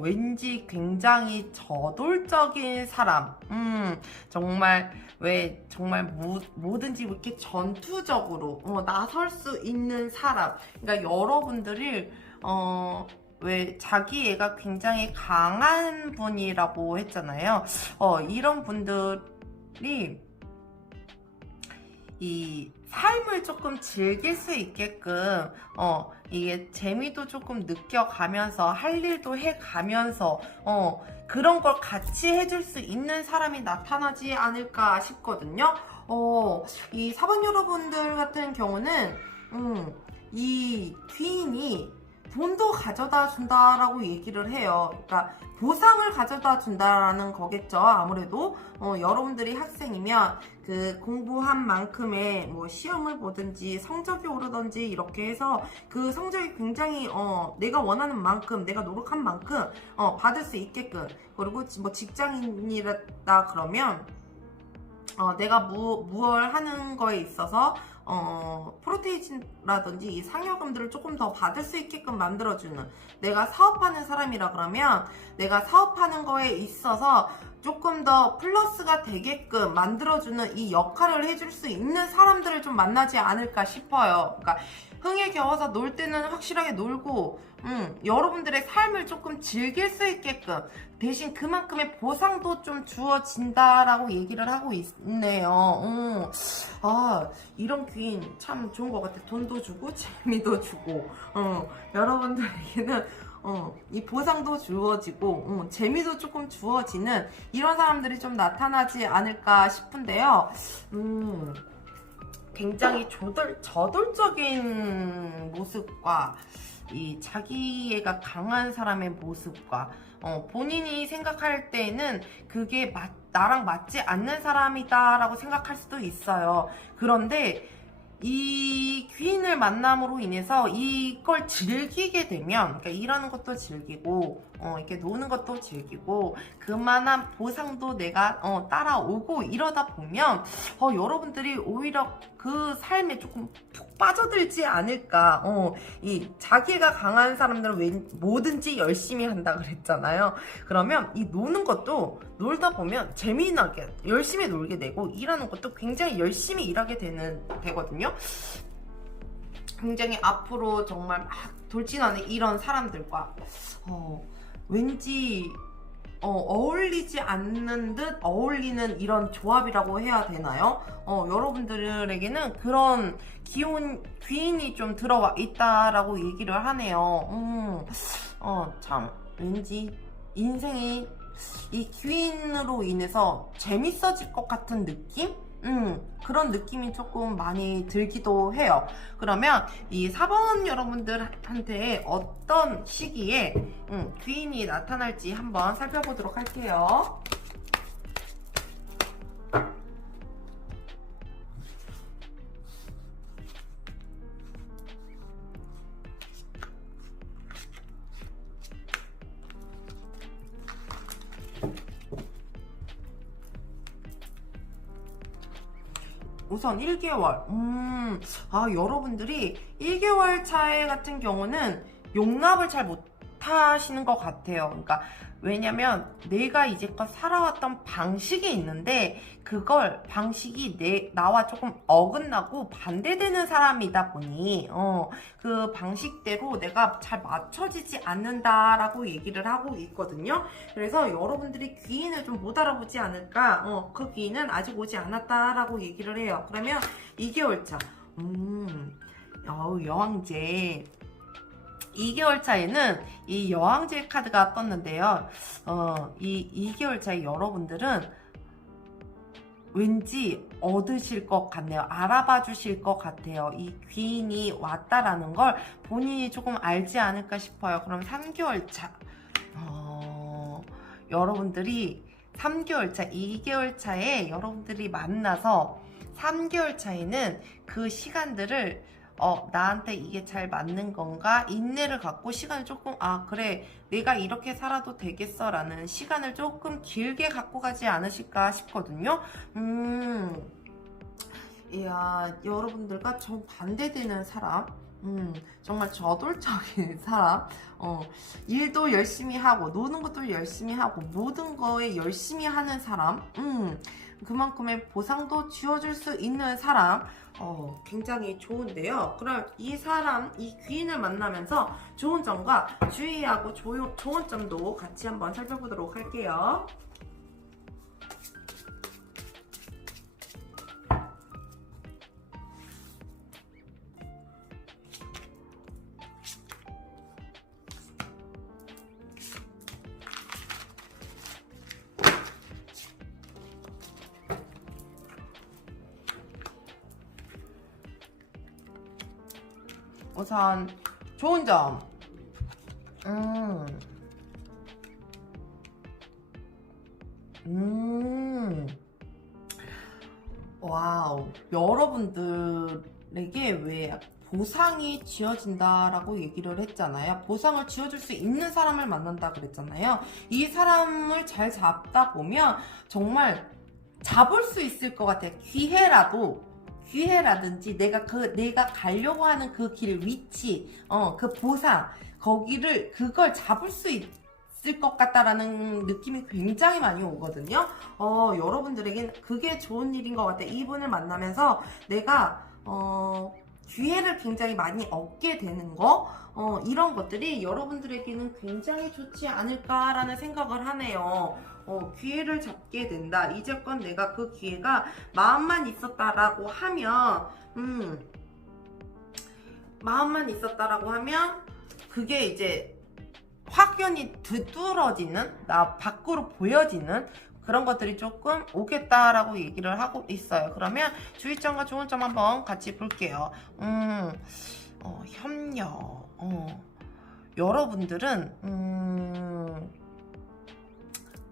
왠지 굉장히 저돌적인 사람. 정말, 정말 뭐든지 이렇게 전투적으로, 나설 수 있는 사람. 그러니까 여러분들을, 자기 애가 굉장히 강한 분이라고 했잖아요. 이런 분들이, 이 삶을 조금 즐길 수 있게끔 이게 재미도 조금 느껴가면서 할 일도 해가면서 그런 걸 같이 해줄 수 있는 사람이 나타나지 않을까 싶거든요. 이 4번 여러분들 같은 경우는 이 귀인이 돈도 가져다 준다라고 얘기를 해요. 그러니까 보상을 가져다 준다라는 거겠죠. 아무래도 여러분들이 학생이면 그 공부한 만큼의 뭐 시험을 보든지 성적이 오르든지 이렇게 해서 그 성적이 굉장히 내가 원하는 만큼 내가 노력한 만큼 받을 수 있게끔, 그리고 뭐 직장인이다 그러면 내가 무얼 하는 거에 있어서 프로테이지라든지 이 상여금들을 조금 더 받을 수 있게끔 만들어주는, 내가 사업하는 사람이라 그러면 내가 사업하는 거에 있어서 조금 더 플러스가 되게끔 만들어주는 이 역할을 해줄 수 있는 사람들을 좀 만나지 않을까 싶어요. 그러니까 흥에 겨워서 놀 때는 확실하게 놀고 여러분들의 삶을 조금 즐길 수 있게끔 대신 그만큼의 보상도 좀 주어진다라고 얘기를 하고 있네요. 이런 귀인 참 좋은 것 같아. 돈도 주고 재미도 주고 여러분들에게는 이 보상도 주어지고 재미도 조금 주어지는 이런 사람들이 좀 나타나지 않을까 싶은데요. 굉장히 저돌적인 모습과 이 자기애가 강한 사람의 모습과 본인이 생각할 때는 그게 나랑 맞지 않는 사람이다 라고 생각할 수도 있어요. 그런데 이 귀인을 만남으로 인해서 이걸 즐기게 되면, 그러니까 일하는 것도 즐기고 이렇게 노는 것도 즐기고 그만한 보상도 내가 따라오고 이러다 보면 여러분들이 오히려 그 삶에 조금 푹 빠져들지 않을까. 이 자기가 강한 사람들은 왜 뭐든지 열심히 한다 그랬잖아요. 그러면 이 노는 것도 놀다 보면 재미나게 열심히 놀게 되고 일하는 것도 굉장히 열심히 일하게 되거든요. 굉장히 앞으로 정말 막 돌진하는 이런 사람들과 왠지 어울리지 않는 듯 어울리는 이런 조합이라고 해야 되나요? 여러분들에게는 그런 귀인이 좀 들어와 있다라고 얘기를 하네요. 참 왠지 인생이 이 귀인으로 인해서 재밌어질 것 같은 느낌? 그런 느낌이 조금 많이 들기도 해요. 그러면 이 4번 여러분들한테 어떤 시기에 귀인이 나타날지 한번 살펴보도록 할게요. 우선 1개월. 여러분들이 1개월 차에 같은 경우는 용납을 잘 못하시는 것 같아요. 그러니까 왜냐면 내가 이제껏 살아왔던 방식이 있는데 그걸 방식이 나와 조금 어긋나고 반대되는 사람이다 보니 그 방식대로 내가 잘 맞춰지지 않는다라고 얘기를 하고 있거든요. 그래서 여러분들이 귀인을 좀 못 알아보지 않을까. 그 귀인은 아직 오지 않았다라고 얘기를 해요. 그러면 2개월 차. 여왕제. 2개월 차에는 이 여왕제 카드가 떴는데요. 이 2개월 차에 여러분들은 왠지 얻으실 것 같네요. 알아봐 주실 것 같아요. 이 귀인이 왔다라는 걸 본인이 조금 알지 않을까 싶어요. 그럼 3개월 차. 여러분들이 3개월 차, 2개월 차에 여러분들이 만나서 3개월 차에는 그 시간들을 나한테 이게 잘 맞는 건가? 인내를 갖고 시간을 조금, 그래, 내가 이렇게 살아도 되겠어 라는 시간을 조금 길게 갖고 가지 않으실까 싶거든요. 이야, 여러분들과 정반대되는 사람, 정말 저돌적인 사람, 일도 열심히 하고, 노는 것도 열심히 하고, 모든 거에 열심히 하는 사람, 그만큼의 보상도 지어줄 수 있는 사람, 굉장히 좋은데요. 그럼 이 사람, 이 귀인을 만나면서 좋은 점과 주의하고 좋은 점도 같이 한번 살펴보도록 할게요. 우선 좋은 점, 와우, 여러분들에게 왜 보상이 지어진다라고 얘기를 했잖아요. 보상을 지어줄 수 있는 사람을 만난다 그랬잖아요. 이 사람을 잘 잡다 보면 정말 잡을 수 있을 것 같아요. 기회라든지 내가 가려고 하는 그 길 위치, 그 보상, 그걸 잡을 수 있을 것 같다라는 느낌이 굉장히 많이 오거든요. 여러분들에겐 그게 좋은 일인 것 같아요. 이분을 만나면서 내가, 기회를 굉장히 많이 얻게 되는 거, 이런 것들이 여러분들에게는 굉장히 좋지 않을까라는 생각을 하네요. 기회를 잡게 된다. 이제껏 내가 그 기회가 마음만 있었다라고 하면, 그게 이제 확연히 뒤뚤어지는, 나 밖으로 보여지는 그런 것들이 조금 오겠다라고 얘기를 하고 있어요. 그러면 주의점과 좋은 점 한번 같이 볼게요. 협력. 여러분들은,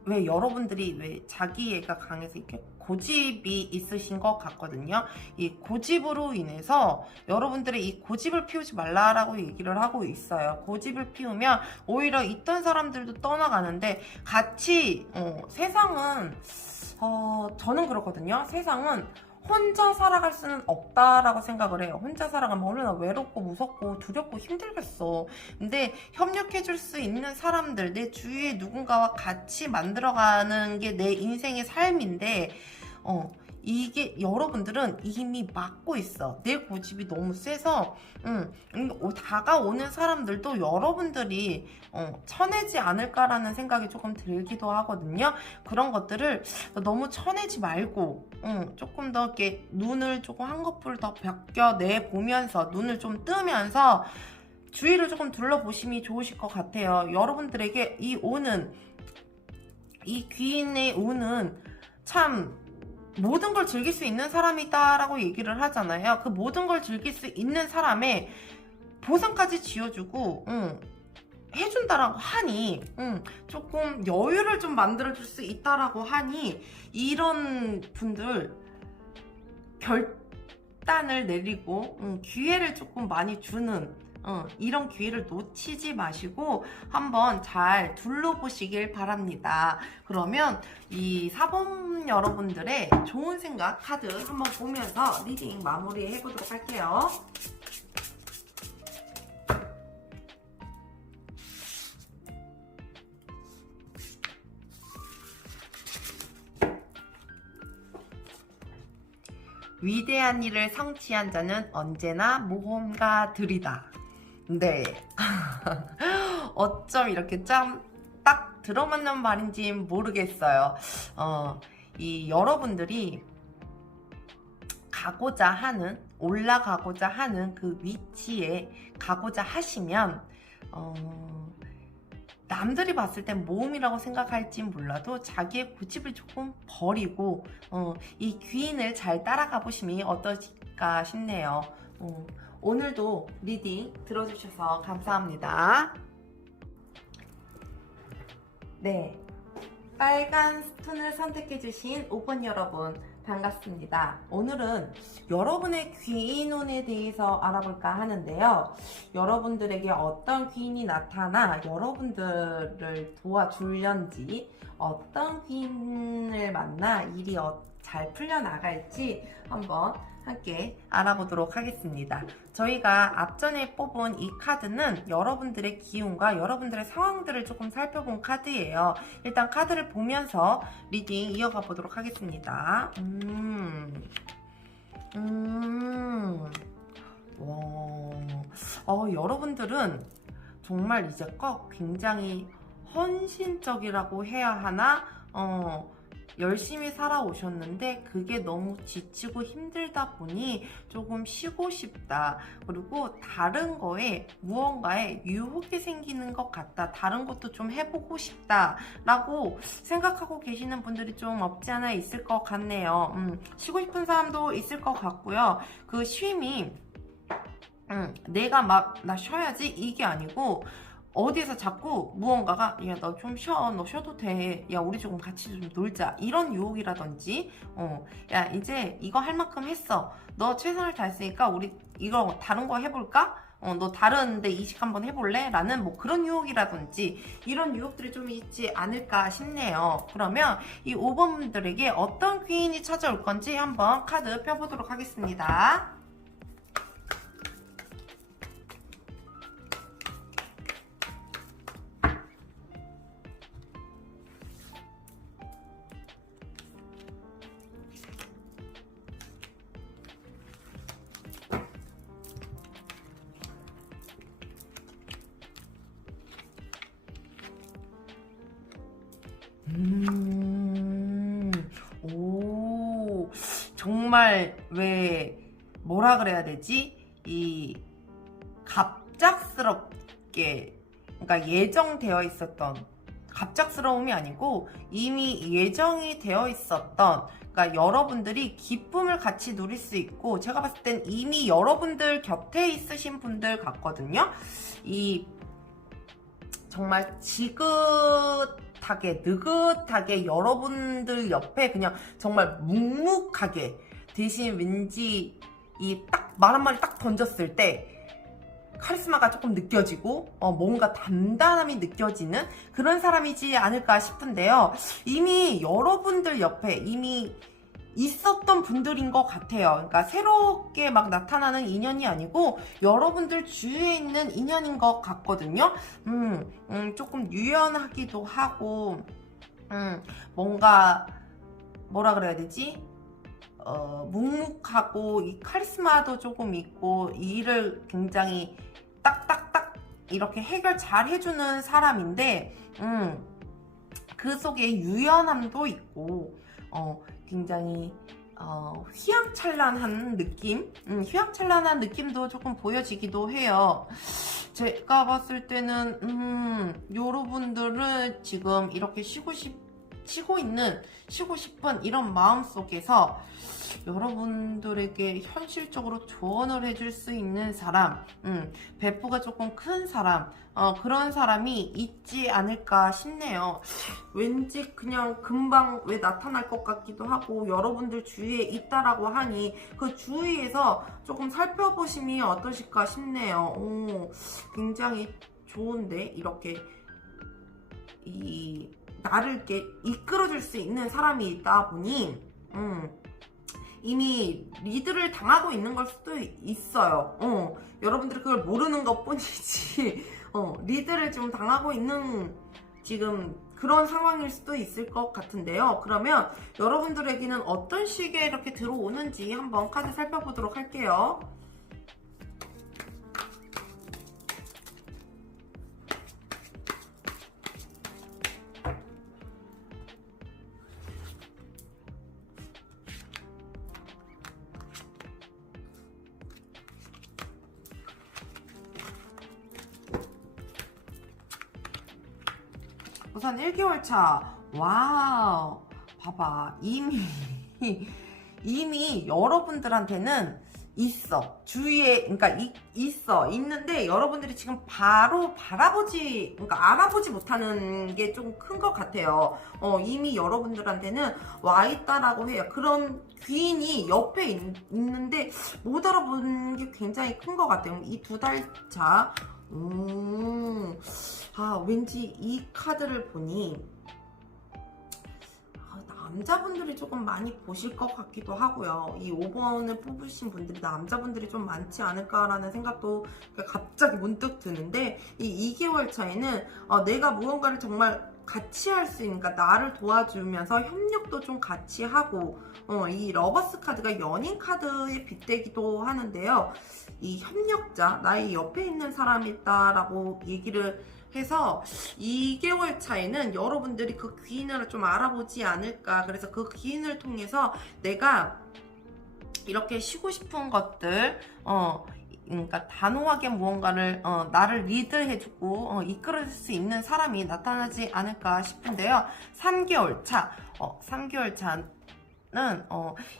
왜 여러분들이 왜 자기애가 강해서 이렇게 고집이 있으신 것 같거든요. 이 고집으로 인해서 여러분들의 이 고집을 피우지 말라라고 얘기를 하고 있어요. 고집을 피우면 오히려 있던 사람들도 떠나가는데 같이 세상은 저는 그렇거든요. 세상은 혼자 살아갈 수는 없다라고 생각을 해요. 혼자 살아가면 얼마나 외롭고 무섭고 두렵고 힘들겠어. 근데 협력해줄 수 있는 사람들, 내 주위에 누군가와 같이 만들어가는 게 내 인생의 삶인데, 이게 여러분들은 이미 막고 있어. 내 고집이 너무 세서 다가오는 사람들도 여러분들이 쳐내지 않을까라는 생각이 조금 들기도 하거든요. 그런 것들을 너무 쳐내지 말고 조금 더 이렇게 눈을 조금 한꺼풀 더 벗겨내 보면서 눈을 좀 뜨면서 주위를 조금 둘러보심이 좋으실 것 같아요. 여러분들에게 이 귀인의 오는 참 모든 걸 즐길 수 있는 사람이다라고 얘기를 하잖아요. 그 모든 걸 즐길 수 있는 사람의 보상까지 지어주고 해준다라고 하니 조금 여유를 좀 만들어줄 수 있다라고 하니 이런 분들 결단을 내리고 기회를 조금 많이 주는 이런 기회를 놓치지 마시고 한번 잘 둘러보시길 바랍니다. 그러면 이 4번 여러분들의 좋은 생각 카드 한번 보면서 리딩 마무리 해보도록 할게요. 위대한 일을 성취한 자는 언제나 모험가들이다. 네. 어쩜 이렇게 참 딱 들어맞는 말인지 모르겠어요. 이 여러분들이 올라가고자 하는 그 위치에 가고자 하시면, 남들이 봤을 땐 모험이라고 생각할진 몰라도 자기의 고집을 조금 버리고, 이 귀인을 잘 따라가 보심이 어떠실까 싶네요. 오늘도 리딩 들어주셔서 감사합니다. 네, 빨간 스톤을 선택해주신 5번 여러분 반갑습니다. 오늘은 여러분의 귀인운에 대해서 알아볼까 하는데요. 여러분들에게 어떤 귀인이 나타나 여러분들을 도와줄련지, 어떤 귀인을 만나 일이 잘 풀려나갈지 한번 함께 알아보도록 하겠습니다. 저희가 앞전에 뽑은 이 카드는 여러분들의 기운과 여러분들의 상황들을 조금 살펴본 카드예요. 일단 카드를 보면서 리딩 이어가 보도록 하겠습니다. 여러분들은 정말 이제껏 굉장히 헌신적이라고 해야 하나? 열심히 살아오셨는데 그게 너무 지치고 힘들다 보니 조금 쉬고 싶다. 그리고 다른 거에 무언가에 유혹이 생기는 것 같다. 다른 것도 좀 해보고 싶다 라고 생각하고 계시는 분들이 좀 없지 않아 있을 것 같네요. 쉬고 싶은 사람도 있을 것 같고요. 그 쉼이 내가 막 나 쉬어야지 이게 아니고 어디에서 자꾸 무언가가 야 너 좀 쉬어, 너 쉬어도 돼, 야 우리 조금 같이 좀 놀자, 이런 유혹이라든지 야 이제 이거 할 만큼 했어, 너 최선을 다했으니까 우리 이거 다른 거 해볼까? 너 다른 데 이식 한번 해볼래? 라는 뭐 그런 유혹이라든지 이런 유혹들이 좀 있지 않을까 싶네요. 그러면 이 5번 분들에게 어떤 귀인이 찾아올 건지 한번 카드 펴보도록 하겠습니다. 오, 정말 뭐라 그래야 되지? 이 갑작스럽게, 그러니까 예정되어 있었던, 갑작스러움이 아니고 이미 예정이 되어 있었던, 그러니까 여러분들이 기쁨을 같이 누릴 수 있고, 제가 봤을 땐 이미 여러분들 곁에 있으신 분들 같거든요. 이 정말 지긋하게 느긋하게 여러분들 옆에 그냥 정말 묵묵하게, 대신 왠지 이 딱 말 한마디 딱 던졌을 때 카리스마가 조금 느껴지고 뭔가 단단함이 느껴지는 그런 사람이지 않을까 싶은데요. 이미 여러분들 옆에 이미 있었던 분들인 것 같아요. 그러니까 새롭게 막 나타나는 인연이 아니고 여러분들 주위에 있는 인연인 것 같거든요. 조금 유연하기도 하고, 뭔가 뭐라 그래야 되지? 묵묵하고 이 카리스마도 조금 있고 일을 굉장히 딱딱딱 이렇게 해결 잘 해주는 사람인데, 그 속에 유연함도 있고 굉장히 휘황찬란한 느낌? 휘황찬란한 느낌도 조금 보여지기도 해요. 제가 봤을 때는 여러분들은 지금 이렇게 쉬고 싶은 이런 마음 속에서 여러분들에게 현실적으로 조언을 해줄 수 있는 사람, 배포가 조금 큰 사람, 그런 사람이 있지 않을까 싶네요. 왠지 그냥 금방 나타날 것 같기도 하고, 여러분들 주위에 있다라고 하니 그 주위에서 조금 살펴보심이 어떠실까 싶네요. 굉장히 좋은데, 이렇게 나를 이렇게 이끌어줄 수 있는 사람이 있다 보니 이미 리드를 당하고 있는 걸 수도 있어요. 여러분들이 그걸 모르는 것 뿐이지 리드를 좀 당하고 있는 지금 그런 상황일 수도 있을 것 같은데요. 그러면 여러분들에게는 어떤 식의 이렇게 들어오는지 한번 카드 살펴보도록 할게요. 우선 1개월 차. 와우. 봐봐. 이미 여러분들한테는 주위에, 그러니까 있는데 여러분들이 지금 바로 그러니까 알아보지 못하는 게 좀 큰 것 같아요. 이미 여러분들한테는 와 있다라고 해요. 그런 귀인이 옆에 있는데 못 알아보는 게 굉장히 큰 것 같아요. 이 2달 차, 왠지 이 카드를 보니 남자분들이 조금 많이 보실 것 같기도 하고요. 이 5번을 뽑으신 분들이 남자분들이 좀 많지 않을까라는 생각도 갑자기 문득 드는데, 이 2개월 차에는 내가 무언가를 정말 같이 할 수 있는, 그러니까 나를 도와주면서 협력도 좀 같이 하고, 이 러버스 카드가 연인 카드에 빗대기도 하는데요. 이 협력자, 나의 옆에 있는 사람이다라고 얘기를 해서 2개월 차에는 여러분들이 그 귀인을 좀 알아보지 않을까. 그래서 그 귀인을 통해서 내가 이렇게 쉬고 싶은 것들, 그러니까 단호하게 무언가를 나를 리드해주고 이끌어줄 수 있는 사람이 나타나지 않을까 싶은데요. 3개월 차, 3개월 차는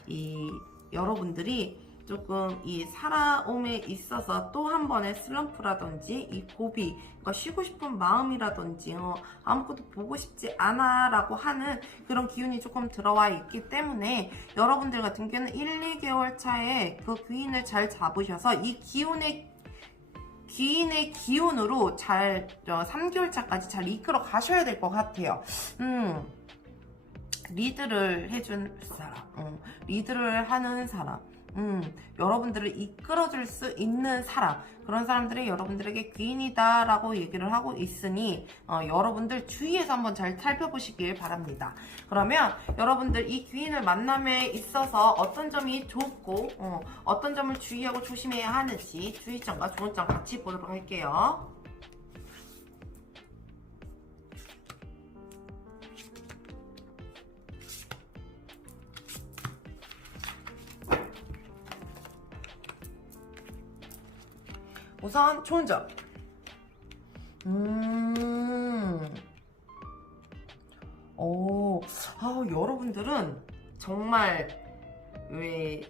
이 여러분들이 조금 이 살아옴에 있어서 또 한 번의 슬럼프라든지 이 고비, 그러니까 쉬고 싶은 마음이라든지 아무것도 보고 싶지 않아 라고 하는 그런 기운이 조금 들어와 있기 때문에 여러분들 같은 경우는 1, 2개월 차에 그 귀인을 잘 잡으셔서 이 귀인의 기운으로 잘 3개월 차까지 잘 이끌어 가셔야 될 것 같아요. 리드를 해준 사람, 리드를 하는 사람, 여러분들을 이끌어줄 수 있는 사람, 그런 사람들이 여러분들에게 귀인이다 라고 얘기를 하고 있으니 여러분들 주위에서 한번 잘 살펴보시길 바랍니다. 그러면 여러분들 이 귀인을 만남에 있어서 어떤 점이 좋고 어떤 점을 주의하고 조심해야 하는지 주의점과 좋은 점 같이 보도록 할게요. 우선 좋은 점. 여러분들은 정말 왜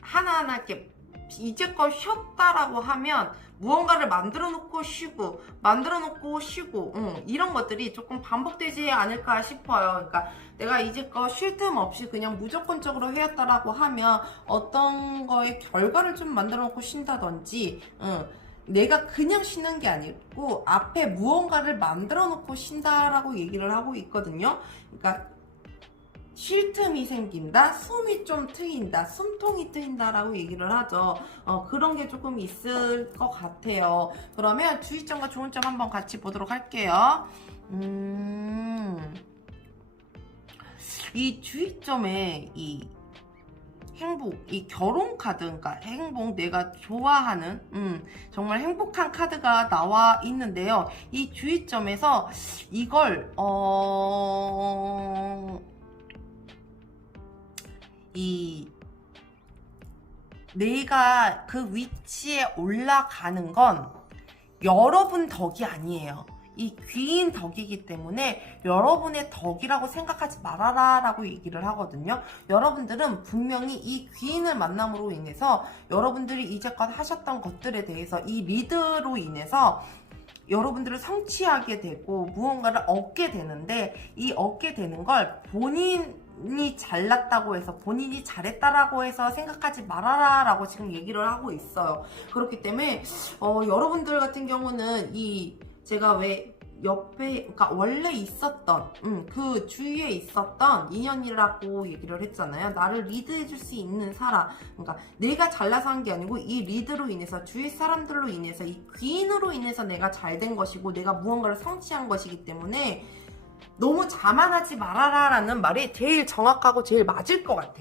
하나하나 이렇게 이제껏 쉬었다라고 하면 무언가를 만들어 놓고 쉬고 이런 것들이 조금 반복되지 않을까 싶어요. 그러니까 내가 이제껏 쉴 틈 없이 그냥 무조건적으로 해왔다라고 하면 어떤 거에 결과를 좀 만들어 놓고 쉰다든지 내가 그냥 쉬는 게 아니고 앞에 무언가를 만들어 놓고 쉰다라고 얘기를 하고 있거든요. 그러니까 쉴 틈이 생긴다, 숨이 좀 트인다, 숨통이 트인다라고 얘기를 하죠. 그런 게 조금 있을 것 같아요. 그러면 주의점과 좋은 점 한번 같이 보도록 할게요. 이 주의점에 이 행복, 이 결혼 카드, 그러니까 행복, 내가 좋아하는 정말 행복한 카드가 나와 있는데요. 이 주의점에서 이걸 내가 그 위치에 올라가는 건 여러분 덕이 아니에요. 이 귀인 덕이기 때문에 여러분의 덕이라고 생각하지 말아라 라고 얘기를 하거든요. 여러분들은 분명히 이 귀인을 만남으로 인해서 여러분들이 이제껏 하셨던 것들에 대해서 이 리드로 인해서 여러분들을 성취하게 되고 무언가를 얻게 되는데, 이 얻게 되는 걸 본인이 잘났다고 해서, 본인이 잘했다라고 해서 생각하지 말아라 라고 지금 얘기를 하고 있어요. 그렇기 때문에 여러분들 같은 경우는 제가 왜 옆에, 그러니까 원래 있었던 그 주위에 있었던 인연이라고 얘기를 했잖아요. 나를 리드해줄 수 있는 사람, 그러니까 내가 잘나서 한 게 아니고 이 리드로 인해서, 주위 사람들로 인해서, 이 귀인으로 인해서 내가 잘된 것이고 내가 무언가를 성취한 것이기 때문에 너무 자만하지 말아라 라는 말이 제일 정확하고 제일 맞을 것 같아.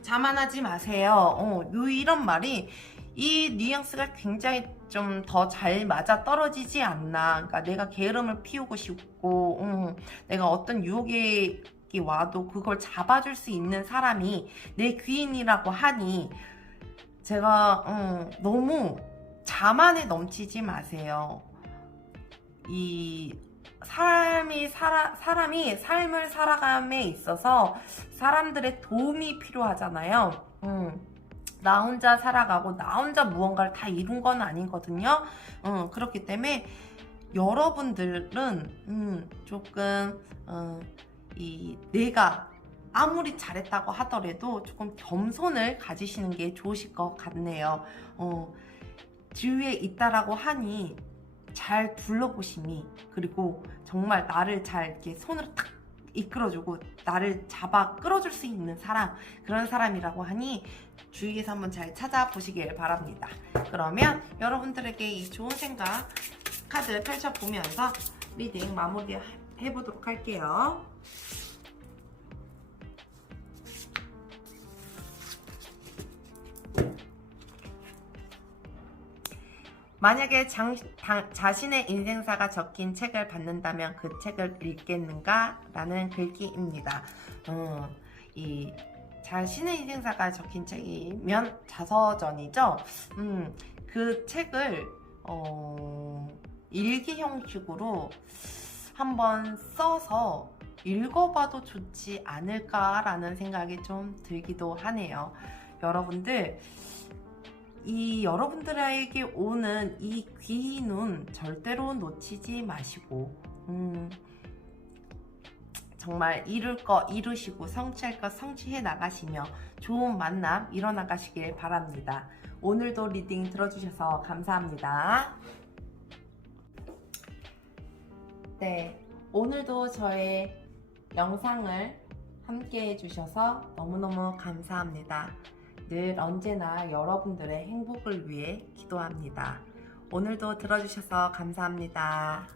자만하지 마세요. 이런 말이, 이 뉘앙스가 굉장히 좀 더 잘 맞아 떨어지지 않나. 그러니까 내가 게으름을 피우고 싶고 내가 어떤 유혹이 와도 그걸 잡아줄 수 있는 사람이 내 귀인이라고 하니, 제가 너무 자만에 넘치지 마세요. 이 사람이 삶을 살아감에 있어서 사람들의 도움이 필요하잖아요. 나 혼자 살아가고 나 혼자 무언가를 다 이룬 건 아니거든요. 그렇기 때문에 여러분들은 조금 내가 아무리 잘했다고 하더라도 조금 겸손을 가지시는 게 좋으실 것 같네요. 주위에 있다라고 하니 잘 둘러보시니, 그리고 정말 나를 잘 이렇게 손으로 탁 이끌어주고 나를 잡아 끌어줄 수 있는 사람, 그런 사람이라고 하니 주위에서 한번 잘 찾아보시길 바랍니다. 그러면 여러분들에게 이 좋은 생각 카드 펼쳐보면서 리딩 마무리 해보도록 할게요. 만약에 자신의 인생사가 적힌 책을 받는다면 그 책을 읽겠는가? 라는 글귀입니다. 이 자신의 인생사가 적힌 책이면 자서전이죠. 그 책을 일기 형식으로 한번 써서 읽어봐도 좋지 않을까라는 생각이 좀 들기도 하네요. 여러분들, 여러분들에게 오는 이 기회는 절대로 놓치지 마시고, 정말 이룰 거 이루시고 성취할 거 성취해 나가시며 좋은 만남 이뤄나가시길 바랍니다. 오늘도 리딩 들어주셔서 감사합니다. 네, 오늘도 저의 영상을 함께 해주셔서 너무너무 감사합니다. 늘 언제나 여러분들의 행복을 위해 기도합니다. 오늘도 들어주셔서 감사합니다.